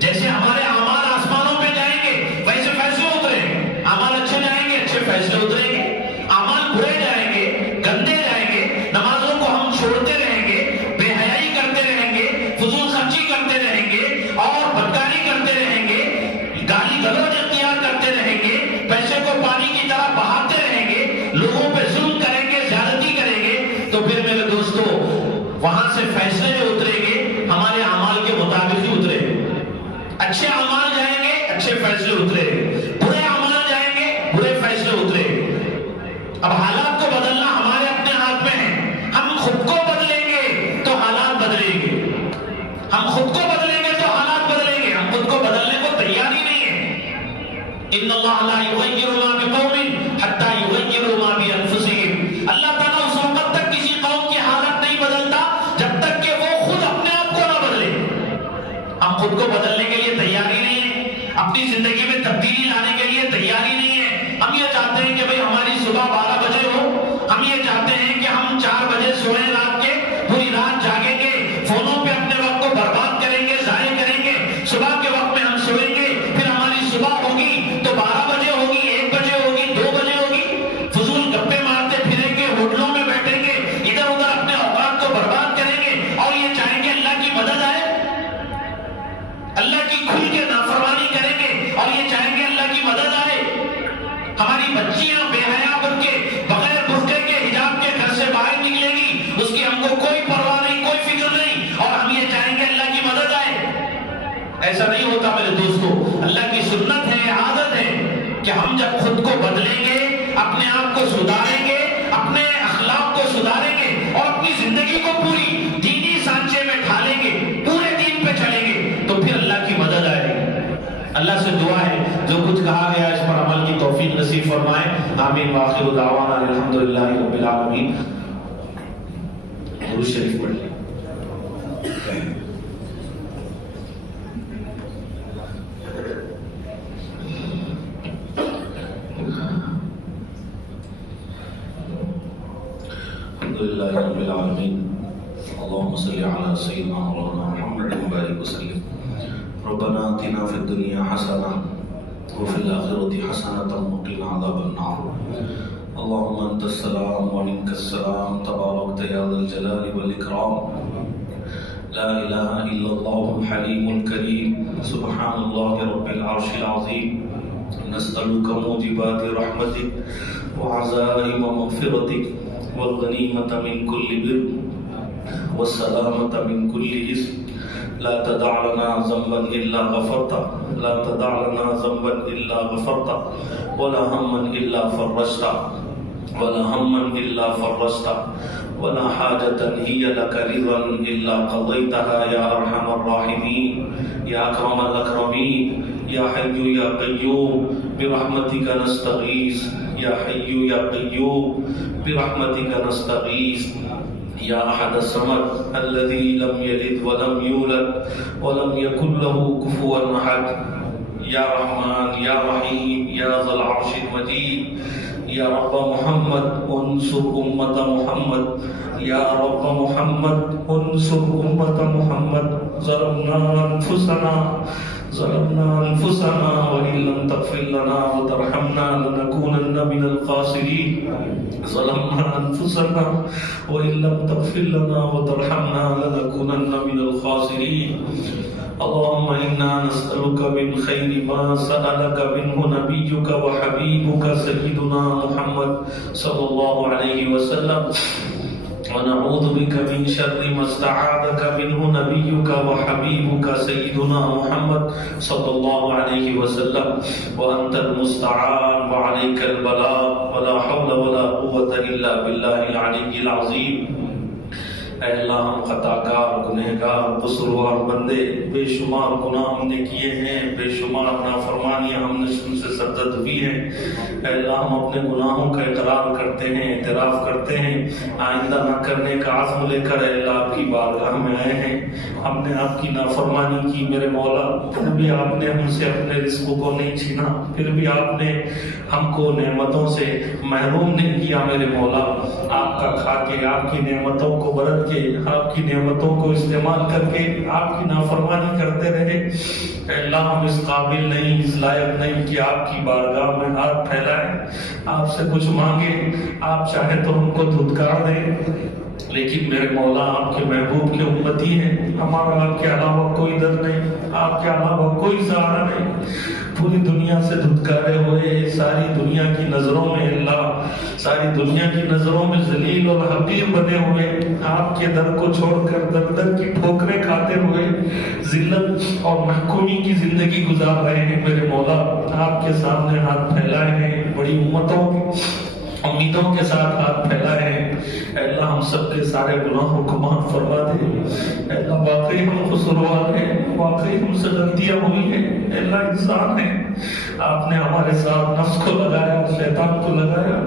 جیسے ہمارے اعمال آسمانوں پہ جائیں گے ویسے فیصلے اتریں گے، اعمال اچھے جائیں گے اچھے فیصلے اتریں گے، اعمال برے جائیں گے گندے جائیں گے، نمازوں کو ہم چھوڑتے رہیں گے، بے حیائی کرتے رہیں گے، فضول خرچی کرتے رہیں گے اور بدکاری کرتے رہیں گے، گالی گلوچ اختیار کرتے رہیں گے، پیسے کو پانی کی طرح بہاتے رہیں گے، لوگوں پہ ظلم کریں گے، زیادتی کریں گے، تو پھر میرے دوستو وہاں سے فیصلے جو اتریں گے ہمارے اعمال کے مطابق ہی اتریں گے۔ اچھے اعمال جائیں گے اچھے فیصلے اتریں گے، برے اعمال جائیں گے برے فیصلے اتریں گے۔ اب حالات کو بدلنا ہمارے اپنے ہاتھ میں ہے، ہم خود کو بدلیں گے تو حالات بدلیں گے، ہم خود کو بدلیں گے تو حالات بدلیں گے، ہم خود کو بدلنے کو تیار ہی نہیں ہے۔ ان اللہ لا یغیر ما بقوم حتی یغیروا ما بانفسہم۔ اللہ تعالیٰ اس وقت تک کسی قوم کی حالت نہیں بدلتا جب تک کہ وہ خود اپنے آپ کو نہ بدلے۔ ہم خود کو بدلنے کے لیے تیار ہی نہیں ہے، اپنی زندگی میں تبدیلی لانے کے لیے تیار ہی نہیں ہے۔ ہم یہ چاہتے ہیں کہ بھئی ہماری صبح 12 بجے ہو، ہم یہ چاہتے ہیں کہ ہم 4 بجے سوئیں، رات کے پوری رات جاگیں گے، فونوں پہ اپنے وقت کو برباد کریں گے، ضائع کریں گے، صبح کے وقت میں ہم سوئیں گے، پھر ہماری صبح ہوگی تو 12 بجے ہوگی، 1 بجے ہوگی، 2 بجے ہوگی، فضول گپے مارتے پھریں گے، ہوٹلوں میں بیٹھیں گے، ادھر ادھر اپنے اوقات کو برباد کریں گے اور یہ چاہیں گے اللہ کی مدد آئے، اللہ کی کھل کے نافرمانی کریں گے اور یہ چاہیں گے اللہ کی مدد آئے۔ ہماری بچیاں بے حیا بن کے بغیر برقعے کے حجاب کے گھر سے باہر نکلیں گی، اس کی ہم کو کوئی پرواہ نہیں، کوئی فکر نہیں، اور ہم یہ چاہیں گے اللہ کی مدد آئے۔ ایسا نہیں ہوتا میرے دوستو، اللہ کی سنت ہے، عادت ہے کہ ہم جب خود کو بدلیں گے، اپنے آپ کو سدھاریں گے، اپنے اخلاق کو سدھاریں گے اور اپنی زندگی کو پوری دینی سانچے میں ڈھالیں گے، پورے دین پہ چلیں گے تو پھر اللہ کی مدد آئے گی۔ اللہ سے دعا ہے جو کچھ کہا گیا اس پر عمل کی توفیق نصیب فرمائے، آمین۔ وآخر دعوانا الحمدللہ رب العالمین۔ درود شریف پڑھ لیں۔ لله رب العالمين اللهم صل على سيدنا مولانا محمد وبارك وسلم ربنا آتنا في الدنيا حسنة وفي الآخرة حسنة وقنا عذاب النار اللهم أنت السلام ومنك السلام تباركت يا ذا الجلال والإكرام لا إله إلا الله الحليم الكريم سبحان الله رب العرش العظيم نسألك موجبات رحمتك وعزائم مغفرتك والغنيمة من كل بر والسلامة من كل إثم لا تدع لنا ذنبا إلا غفرته لا تدع لنا ذنبا إلا غفرته ولا هما إلا فرجته ولا هما إلا فرجته ولا حاجة هي لك رضا إلا قضيتها يا أرحم الراحمين يا أكرم الأكرمين يا حي يا قيوم برحمتك نستغيث يا حي يا قيوم برحمتك نستغيث يا أحد الصمد الذي لم يلد ولم يولد ولم يكن له كفوا أحد يا رحمن يا رحيم يا ذا العرش المجيد يا رب محمد انصر أمة محمد يا رب محمد انصر أمة محمد ظلمنا أنفسنا وإن لم تغفر لنا وترحمنا لنكونن من الخاسرين ظلمنا أنفسنا وإن لم تغفر لنا وترحمنا لنكونن من الخاسرين اللهم إنا نسألك من خير ما سألك منه نبيك وحبيبك سيدنا محمد صلى الله عليه وسلم ونعوذ بك من شر ما استعاذك منه نبيك وحبيبك سيدنا محمد صلى الله عليه وسلم وأنت المستعان وعليك البلاغ ولا حول ولا قوة إلا بالله العلي العظيم اے اللہ ہم خطا کار گنہگار قصوروار بندے بے شمار گناہ ہم نے کیے ہیں بے شمار نافرمانیاں ہم نے ان سے سرزد ہوئی ہیں اے اللہ ہم اپنے گناہوں کا اقرار کرتے ہیں اعتراف کرتے ہیں آئندہ نہ کرنے کا عزم لے کر اے اللہ آپ کی بارگاہ میں آئے ہیں ہم نے آپ کی نافرمانی کی میرے مولا پھر بھی آپ نے ہم سے اپنے رزق کو نہیں چھینا پھر بھی آپ نے ہم کو نعمتوں سے محروم نہیں کیا میرے مولا آپ کا کھا کے آپ کی نعمتوں کو برت کے آپ کی نعمتوں کو استعمال کر کے آپ کی نافرمانی کرتے رہے اے اللہ ہم اس قابل نہیں اس لائق نہیں کہ آپ کی بارگاہ میں ہاتھ پھیلائیں آپ سے کچھ مانگے آپ چاہیں تو ہم کو دھتکار دیں لیکن میرے مولا آپ کے محبوب کے امتی ہیں ہمارا آپ کے علاوہ کوئی در نہیں آپ کے علاوہ کوئی سہارا نہیں پوری دنیا سے دھتکارے ہوئے ساری دنیا کی نظروں میں اللہ ساری دنیا کی نظروں میں ذلیل اور حقیر بنے ہوئے آپ کے در کو چھوڑ کر در در کی ٹھوکریں کھاتے ہوئے ذلت اور محکومی کی زندگی گزار رہے ہیں میرے مولا آپ کے سامنے ہاتھ پھیلائے ہیں بڑی امیدوں کے ساتھ ہاتھ پھیلائے ہیں اے اللہ ہم سب کے سارے گناہوں کو معاف فرما دے اے اللہ واقعی ہم قصوروار ہیں واقعی ہم سے غلطیاں ہوئی ہیں اے اللہ انسان ہیں آپ نے ہمارے ساتھ نفس کو لگایا شیطان کو لگایا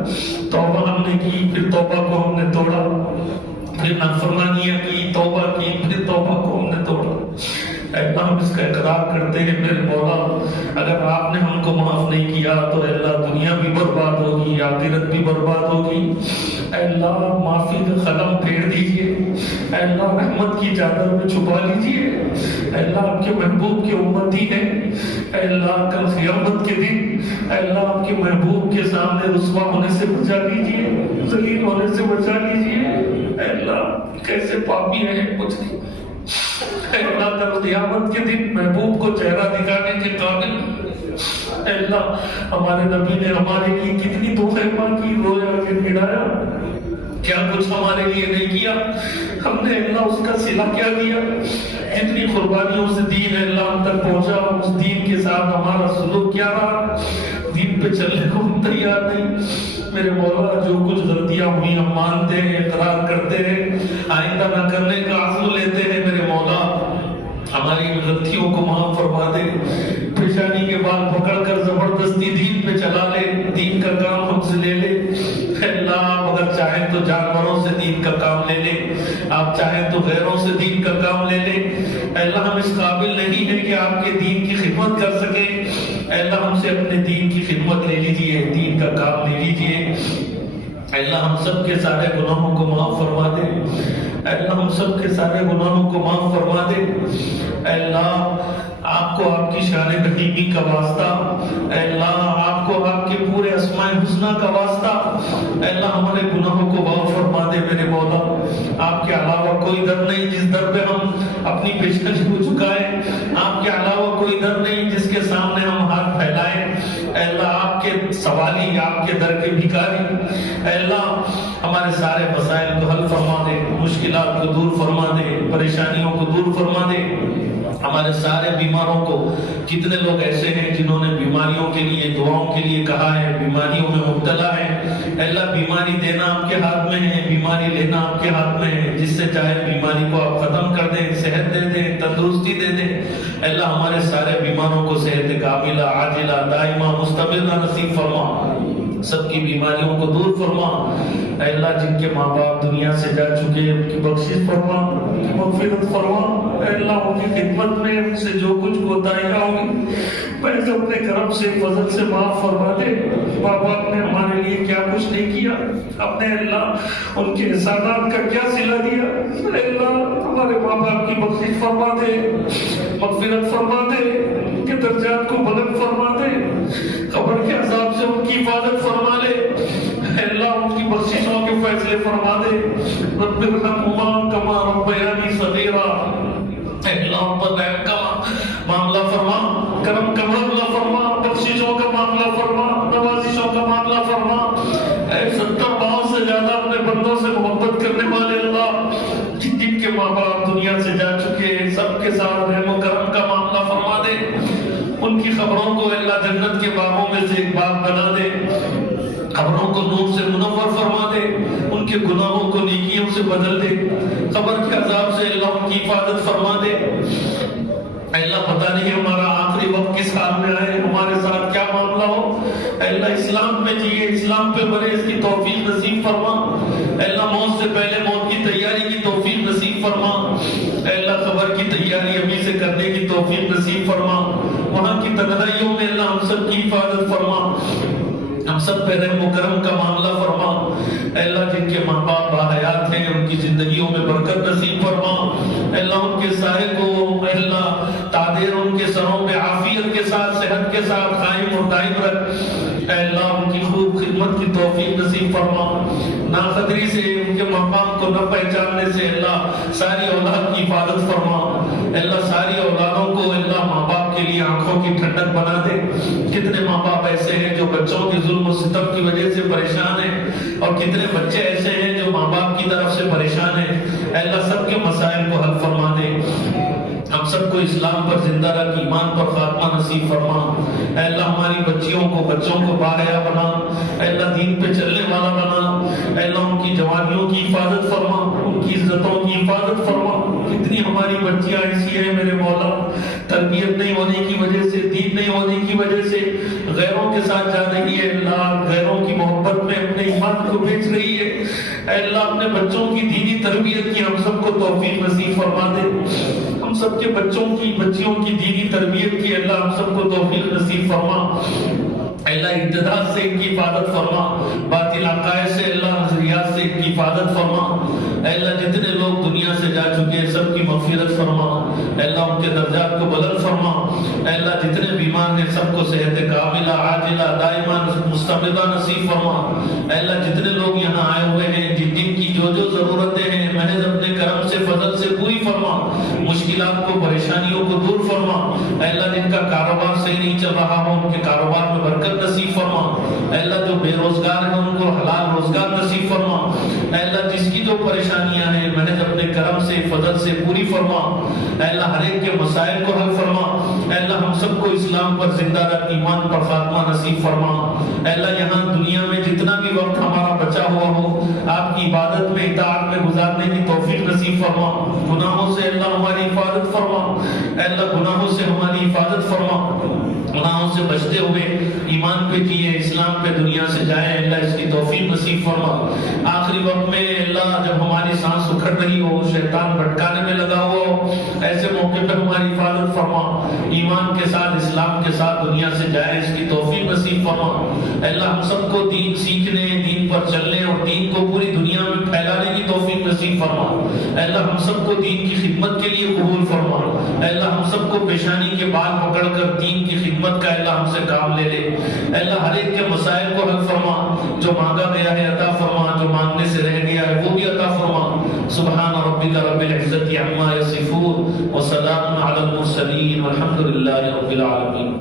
توبہ ہم نے کی پھر توبہ کو ہم نے توڑا پھر نافرمانیاں کی توبہ کی پھر توبہ کو ہم نے توڑا اے اللہ ہم اس کا اقرار کرتے ہیں میرے مولا اگر آپ نے ہم کو معاف نہیں کیا تو اے اللہ دنیا بھی برباد ہوگی آخرت بھی برباد ہوگی اے اللہ معافی کا قلم پھیر دیجئے اے اللہ رحمت کی چادر میں چھپا لیجئے اے اللہ آپ کے محبوب کے امتی ہیں اے اللہ کل قیامت کے دن اے اللہ آپ کے محبوب کے سامنے رسوا ہونے سے بچا لیجئے ذلیل ہونے سے بچا لیجئے اے اللہ کیسے پاپی ہیں کچھ نہیں اے اللہ کل قیامت کے دن محبوب کو چہرہ دکھانے کے قابل اے اللہ ہمارے نبی نے ہمارے لیے کتنی تحفے کی رویا کے گڑایا کیا کچھ ہمارے لیے نہیں کیا ہم نے اللہ اس کا صلہ کیا دیا جتنی قربانیوں سے دین اللہ ہم تک پہنچا اس دین کے ساتھ ہمارا سلوک کیا رہا دین پہ چلنے کو ہم تیار نہیں میرے مولا جو کچھ غلطیاں ہوئی ہم مانتے ہیں اقرار کرتے ہیں آئندہ نہ کرنے کا عزم لیتے ہیں میرے مولا ہماری غلطیوں کو معاف فرما دے پیشانی کے بال پکڑ کر زبردستی دین پہ چلا لے دین کا کام ہم سے لے لے اللہ اگر چاہیں تو جانوروں سے دین کا کام لے لے آپ چاہیں تو غیروں سے دین کا کام لے لے اللہ ہم اس قابل نہیں ہے کہ آپ کے دین کی خدمت کر سکیں اللہ ہم سے اپنے دین کی خدمت لے لیجئے دین کا کام لے لیجئے اے اللہ ہم سب کے سارے گناہوں کو معاف فرما دے، اے اللہ ہم سب کے سارے گناہوں کو معاف فرما دے، اے اللہ آپ کو آپ کی شان رحیمی کا واسطہ، اے اللہ آپ کو آپ کے پورے اسماء الحسنہ کا واسطہ، اے اللہ ہمارے گناہوں کو معاف فرما دے میرے مولا۔ آپ کے علاوہ کوئی در نہیں جس در پہ ہم اپنی پیشکش کو جھکائیں، آپ کے علاوہ کوئی در نہیں جس کے سامنے ہم ہاتھ پھیلائیں، اے اللہ آپ کے سوالی، آپ کے در کے بھکاری، اے اللہ ہمارے سارے مسائل کو حل فرما دے، مشکلات کو دور فرما دے، پریشانیوں کو دور فرما دے۔ ہمارے سارے بیماروں کو، کتنے لوگ ایسے ہیں جنہوں نے بیماریوں کے لیے، دعاؤں کے لیے کہا ہے، بیماریوں میں مبتلا ہے، اے اللہ بیماری دینا آپ کے ہاتھ میں ہے، بیماری لینا آپ کے ہاتھ میں ہے، جس سے چاہے بیماری کو آپ ختم کر دیں، صحت دے دیں، تندرستی دے دیں، اے اللہ ہمارے سارے بیماروں کو صحت کاملہ، عاجلہ، دائمہ، مستمرہ نصیب فرما، سب کی بیماریوں کو دور فرما، اے اللہ جن کے ماں باپ دنیا سے جا چکے ان کی بخشش فرما، ان کی مغفرت فرما، اے اللہ ان کی خدمت میں ان سے جو کچھ کوتاہیاں ہوئی محض اپنے کرم سے، فضل سے معاف فرما دے۔ ماں باپ نے ہمارے لیے کیا کچھ نہیں کیا، اپنے اللہ ان کے احسانات کا کیا صلہ دیا، اے اللہ ہمارے ماں باپ کی بخشش فرما دے، مغفرت فرما دے، ان کے درجات کو بلند فرما دے، قبر کے عذاب سے ان کی حفاظت فرما لے، اے اللہ ان کی بخششوں کے فیصلے فرما دے۔ رب ارحمہما کما ربیانی صغیرا، اے اللہ ان پر رحم کا معاملہ فرما، کرم کا معاملہ فرما، بخششوں کا معاملہ فرما، نوازشوں کا معاملہ فرما، اے 70 پاؤں سے زیادہ اپنے بندوں سے محبت کرنے والے اللہ، جن کے ماں باپ دنیا سے جا چکے سب کے ساتھ رحم و کرم کا معاملہ فرما دے، ان کی خبروں کو اللہ جنت کے باغوں میں سے ایک باغ بنا دے، قبروں کو نور سے منور فرما دے، ان کے گناہوں کو نیکیوں سے بدل دے، قبر کے عذاب سے اللہ ان کی حفاظت فرما دے۔ اے اللہ پتہ نہیں ہمارا آخری وقت کس حال میں آئے، ہمارے ساتھ کیا معاملہ ہو، اے اللہ اسلام میں جیے، اسلام پہ مرے، اس کی توفیق نصیب فرما، اے اللہ موت سے پہلے موت کی تیاری کی توفیق نصیب فرما، اے اللہ قبر کی تیاری ابھی سے کرنے کی توفیق نصیب فرما، وہاں کی تنہائیوں میں اللہ ہم سب کی حفاظت فرما، ہم سب پہ رحم و کرم کا معاملہ فرما، اے اللہ جن کے ماں باپ باحیات ہیں ان کی زندگیوں میں برکت نصیب فرما، اے اللہ ان کے سائے کو، اے اللہ تادیر ان کے سروں پہ عافیت کے ساتھ، صحت کے ساتھ قائم اور دائم رکھ، اے اللہ ان کی خوب خدمت کی توفیق نصیب فرما، ناقدری سے ان کے ماں باپ کو نہ پہچاننے سے اللہ ساری اولاد کی حفاظت فرما، اے اللہ ساری اولادوں کو اللہ ماں باپ کے لیے آنکھوں کی ٹھنڈک بنا دے۔ کتنے ماں باپ ایسے ہیں جو بچوں کے ظلم و ستم کی وجہ سے پریشان ہیں، اور کتنے بچے ایسے ہیں جو ماں باپ کی طرف سے پریشان ہیں، اے اللہ سب کے مسائل کو حل فرما دے، ہم سب کو اسلام پر زندہ رکھ، ایمان پر خاتمہ نصیب فرما، اے اللہ ہماری بچیوں کو، بچوں کو باحیا بنا، اے اللہ دین پہ چلنے والا بنا، اے اللہ ان کی جوانیوں کی حفاظت فرما، ان کی عزتوں کی حفاظت فرما۔ کتنی ہماری بچیاں ایسی ہیں میرے مولا، تربیت نہیں ہونے کی وجہ سے، دین نہیں ہونے کی وجہ سے غیروں کے ساتھ جا رہی ہے، اللہ غیروں کی محبت میں اپنے ایمان کو بیچ رہی ہے، اے اللہ اپنے بچوں کی دینی تربیت کی ہم سب کو توفیق نصیب فرما دے، ہم سب کے بچوں کی، بچیوں کی دینی تربیت کی اللہ ہم سب کو توفیق نصیب فرما، اے اللہ ابتداء سے ان کی حفاظت فرما، باطل عقائد سے اللہ نظریات سے ان کی حفاظت فرما، اے اللہ جتنے لوگ دنیا سے جا چکے سب کی مغفرت فرما، اے اللہ ان کے درجات کو بلند فرما، اے اللہ جتنے بیمار ہیں سب کو صحت کاملہ، عاجلہ، دائمہ، مستمرہ نصیب فرما، اے اللہ جتنے لوگ یہاں آئے ہوئے ہیں جن جن کی جو جو ضرورتیں ہیں محض اپنے کرم سے، فضل سے پوری فرما، مشکلات کو، پریشانیوں کو دور فرما، اے اللہ جن کا کاروبار صحیح نہیں چل رہا ہو ان کے کاروبار میں برکت نصیب فرما، اے اللہ جو بے روزگار ہیں ان کو حلال روزگار نصیب فرما، اے اللہ جس کی جو پریشانیاں ہیں محض اپنے کرم سے، فضل سے پوری فرما، اے اللہ ہر ایک کے مسائل کو حل فرما، اے اللہ ہم سب کو اسلام پر زندہ رکھ، ایمان پر خاتمہ نصیب فرما، اے اللہ یہاں دنیا میں جتنا بھی وقت ہمارا بچا ہوا ہو آپ کی عبادت میں، اطاعت میں گزارنے کی توفیق نصیب فرما، گناہوں سے اللہ ہماری حفاظت فرما، اے اللہ گناہوں سے ہماری حفاظت فرما، گناہوں سے بچتے ہوئے ایمان پہ جیے، اسلام پہ دنیا سے جائیں، اللہ اس کی توفیق نصیب فرما۔ آخری وقت میں اللہ جب ہماری سانس اکھڑ رہی ہو، شیطان بھٹکانے میں لگا ہو، ایسے موقع پہ ہماری حفاظت فرما، ایمان کے ساتھ اسلام کے ساتھ دنیا سے جائیں، اس کی توفیق نصیب فرما۔ اللہ ہم سب کو دین سیکھنے، دین پر چلنے اور دین کو پوری دنیا میں پھیلانے کی توفیق نصیب فرما۔ اللہ ہم سب کو دین کی خدمت کے لیے قبول فرما۔ اللہ ہم سب کو پیشانی کے بال پکڑ کر دین کی خدمت کا اللہ ہم سے کام لے لے۔ اللہ ہر ایک کے مسائل کو حل فرما، جو مانگا گیا ہے عطا فرما، جو مانگنے سے رہ گیا ہے وہ بھی عطا فرما۔ سبحان ربک رب العزت عما یصفون وسلام علی المرسلین والحمد للہ رب العالمین۔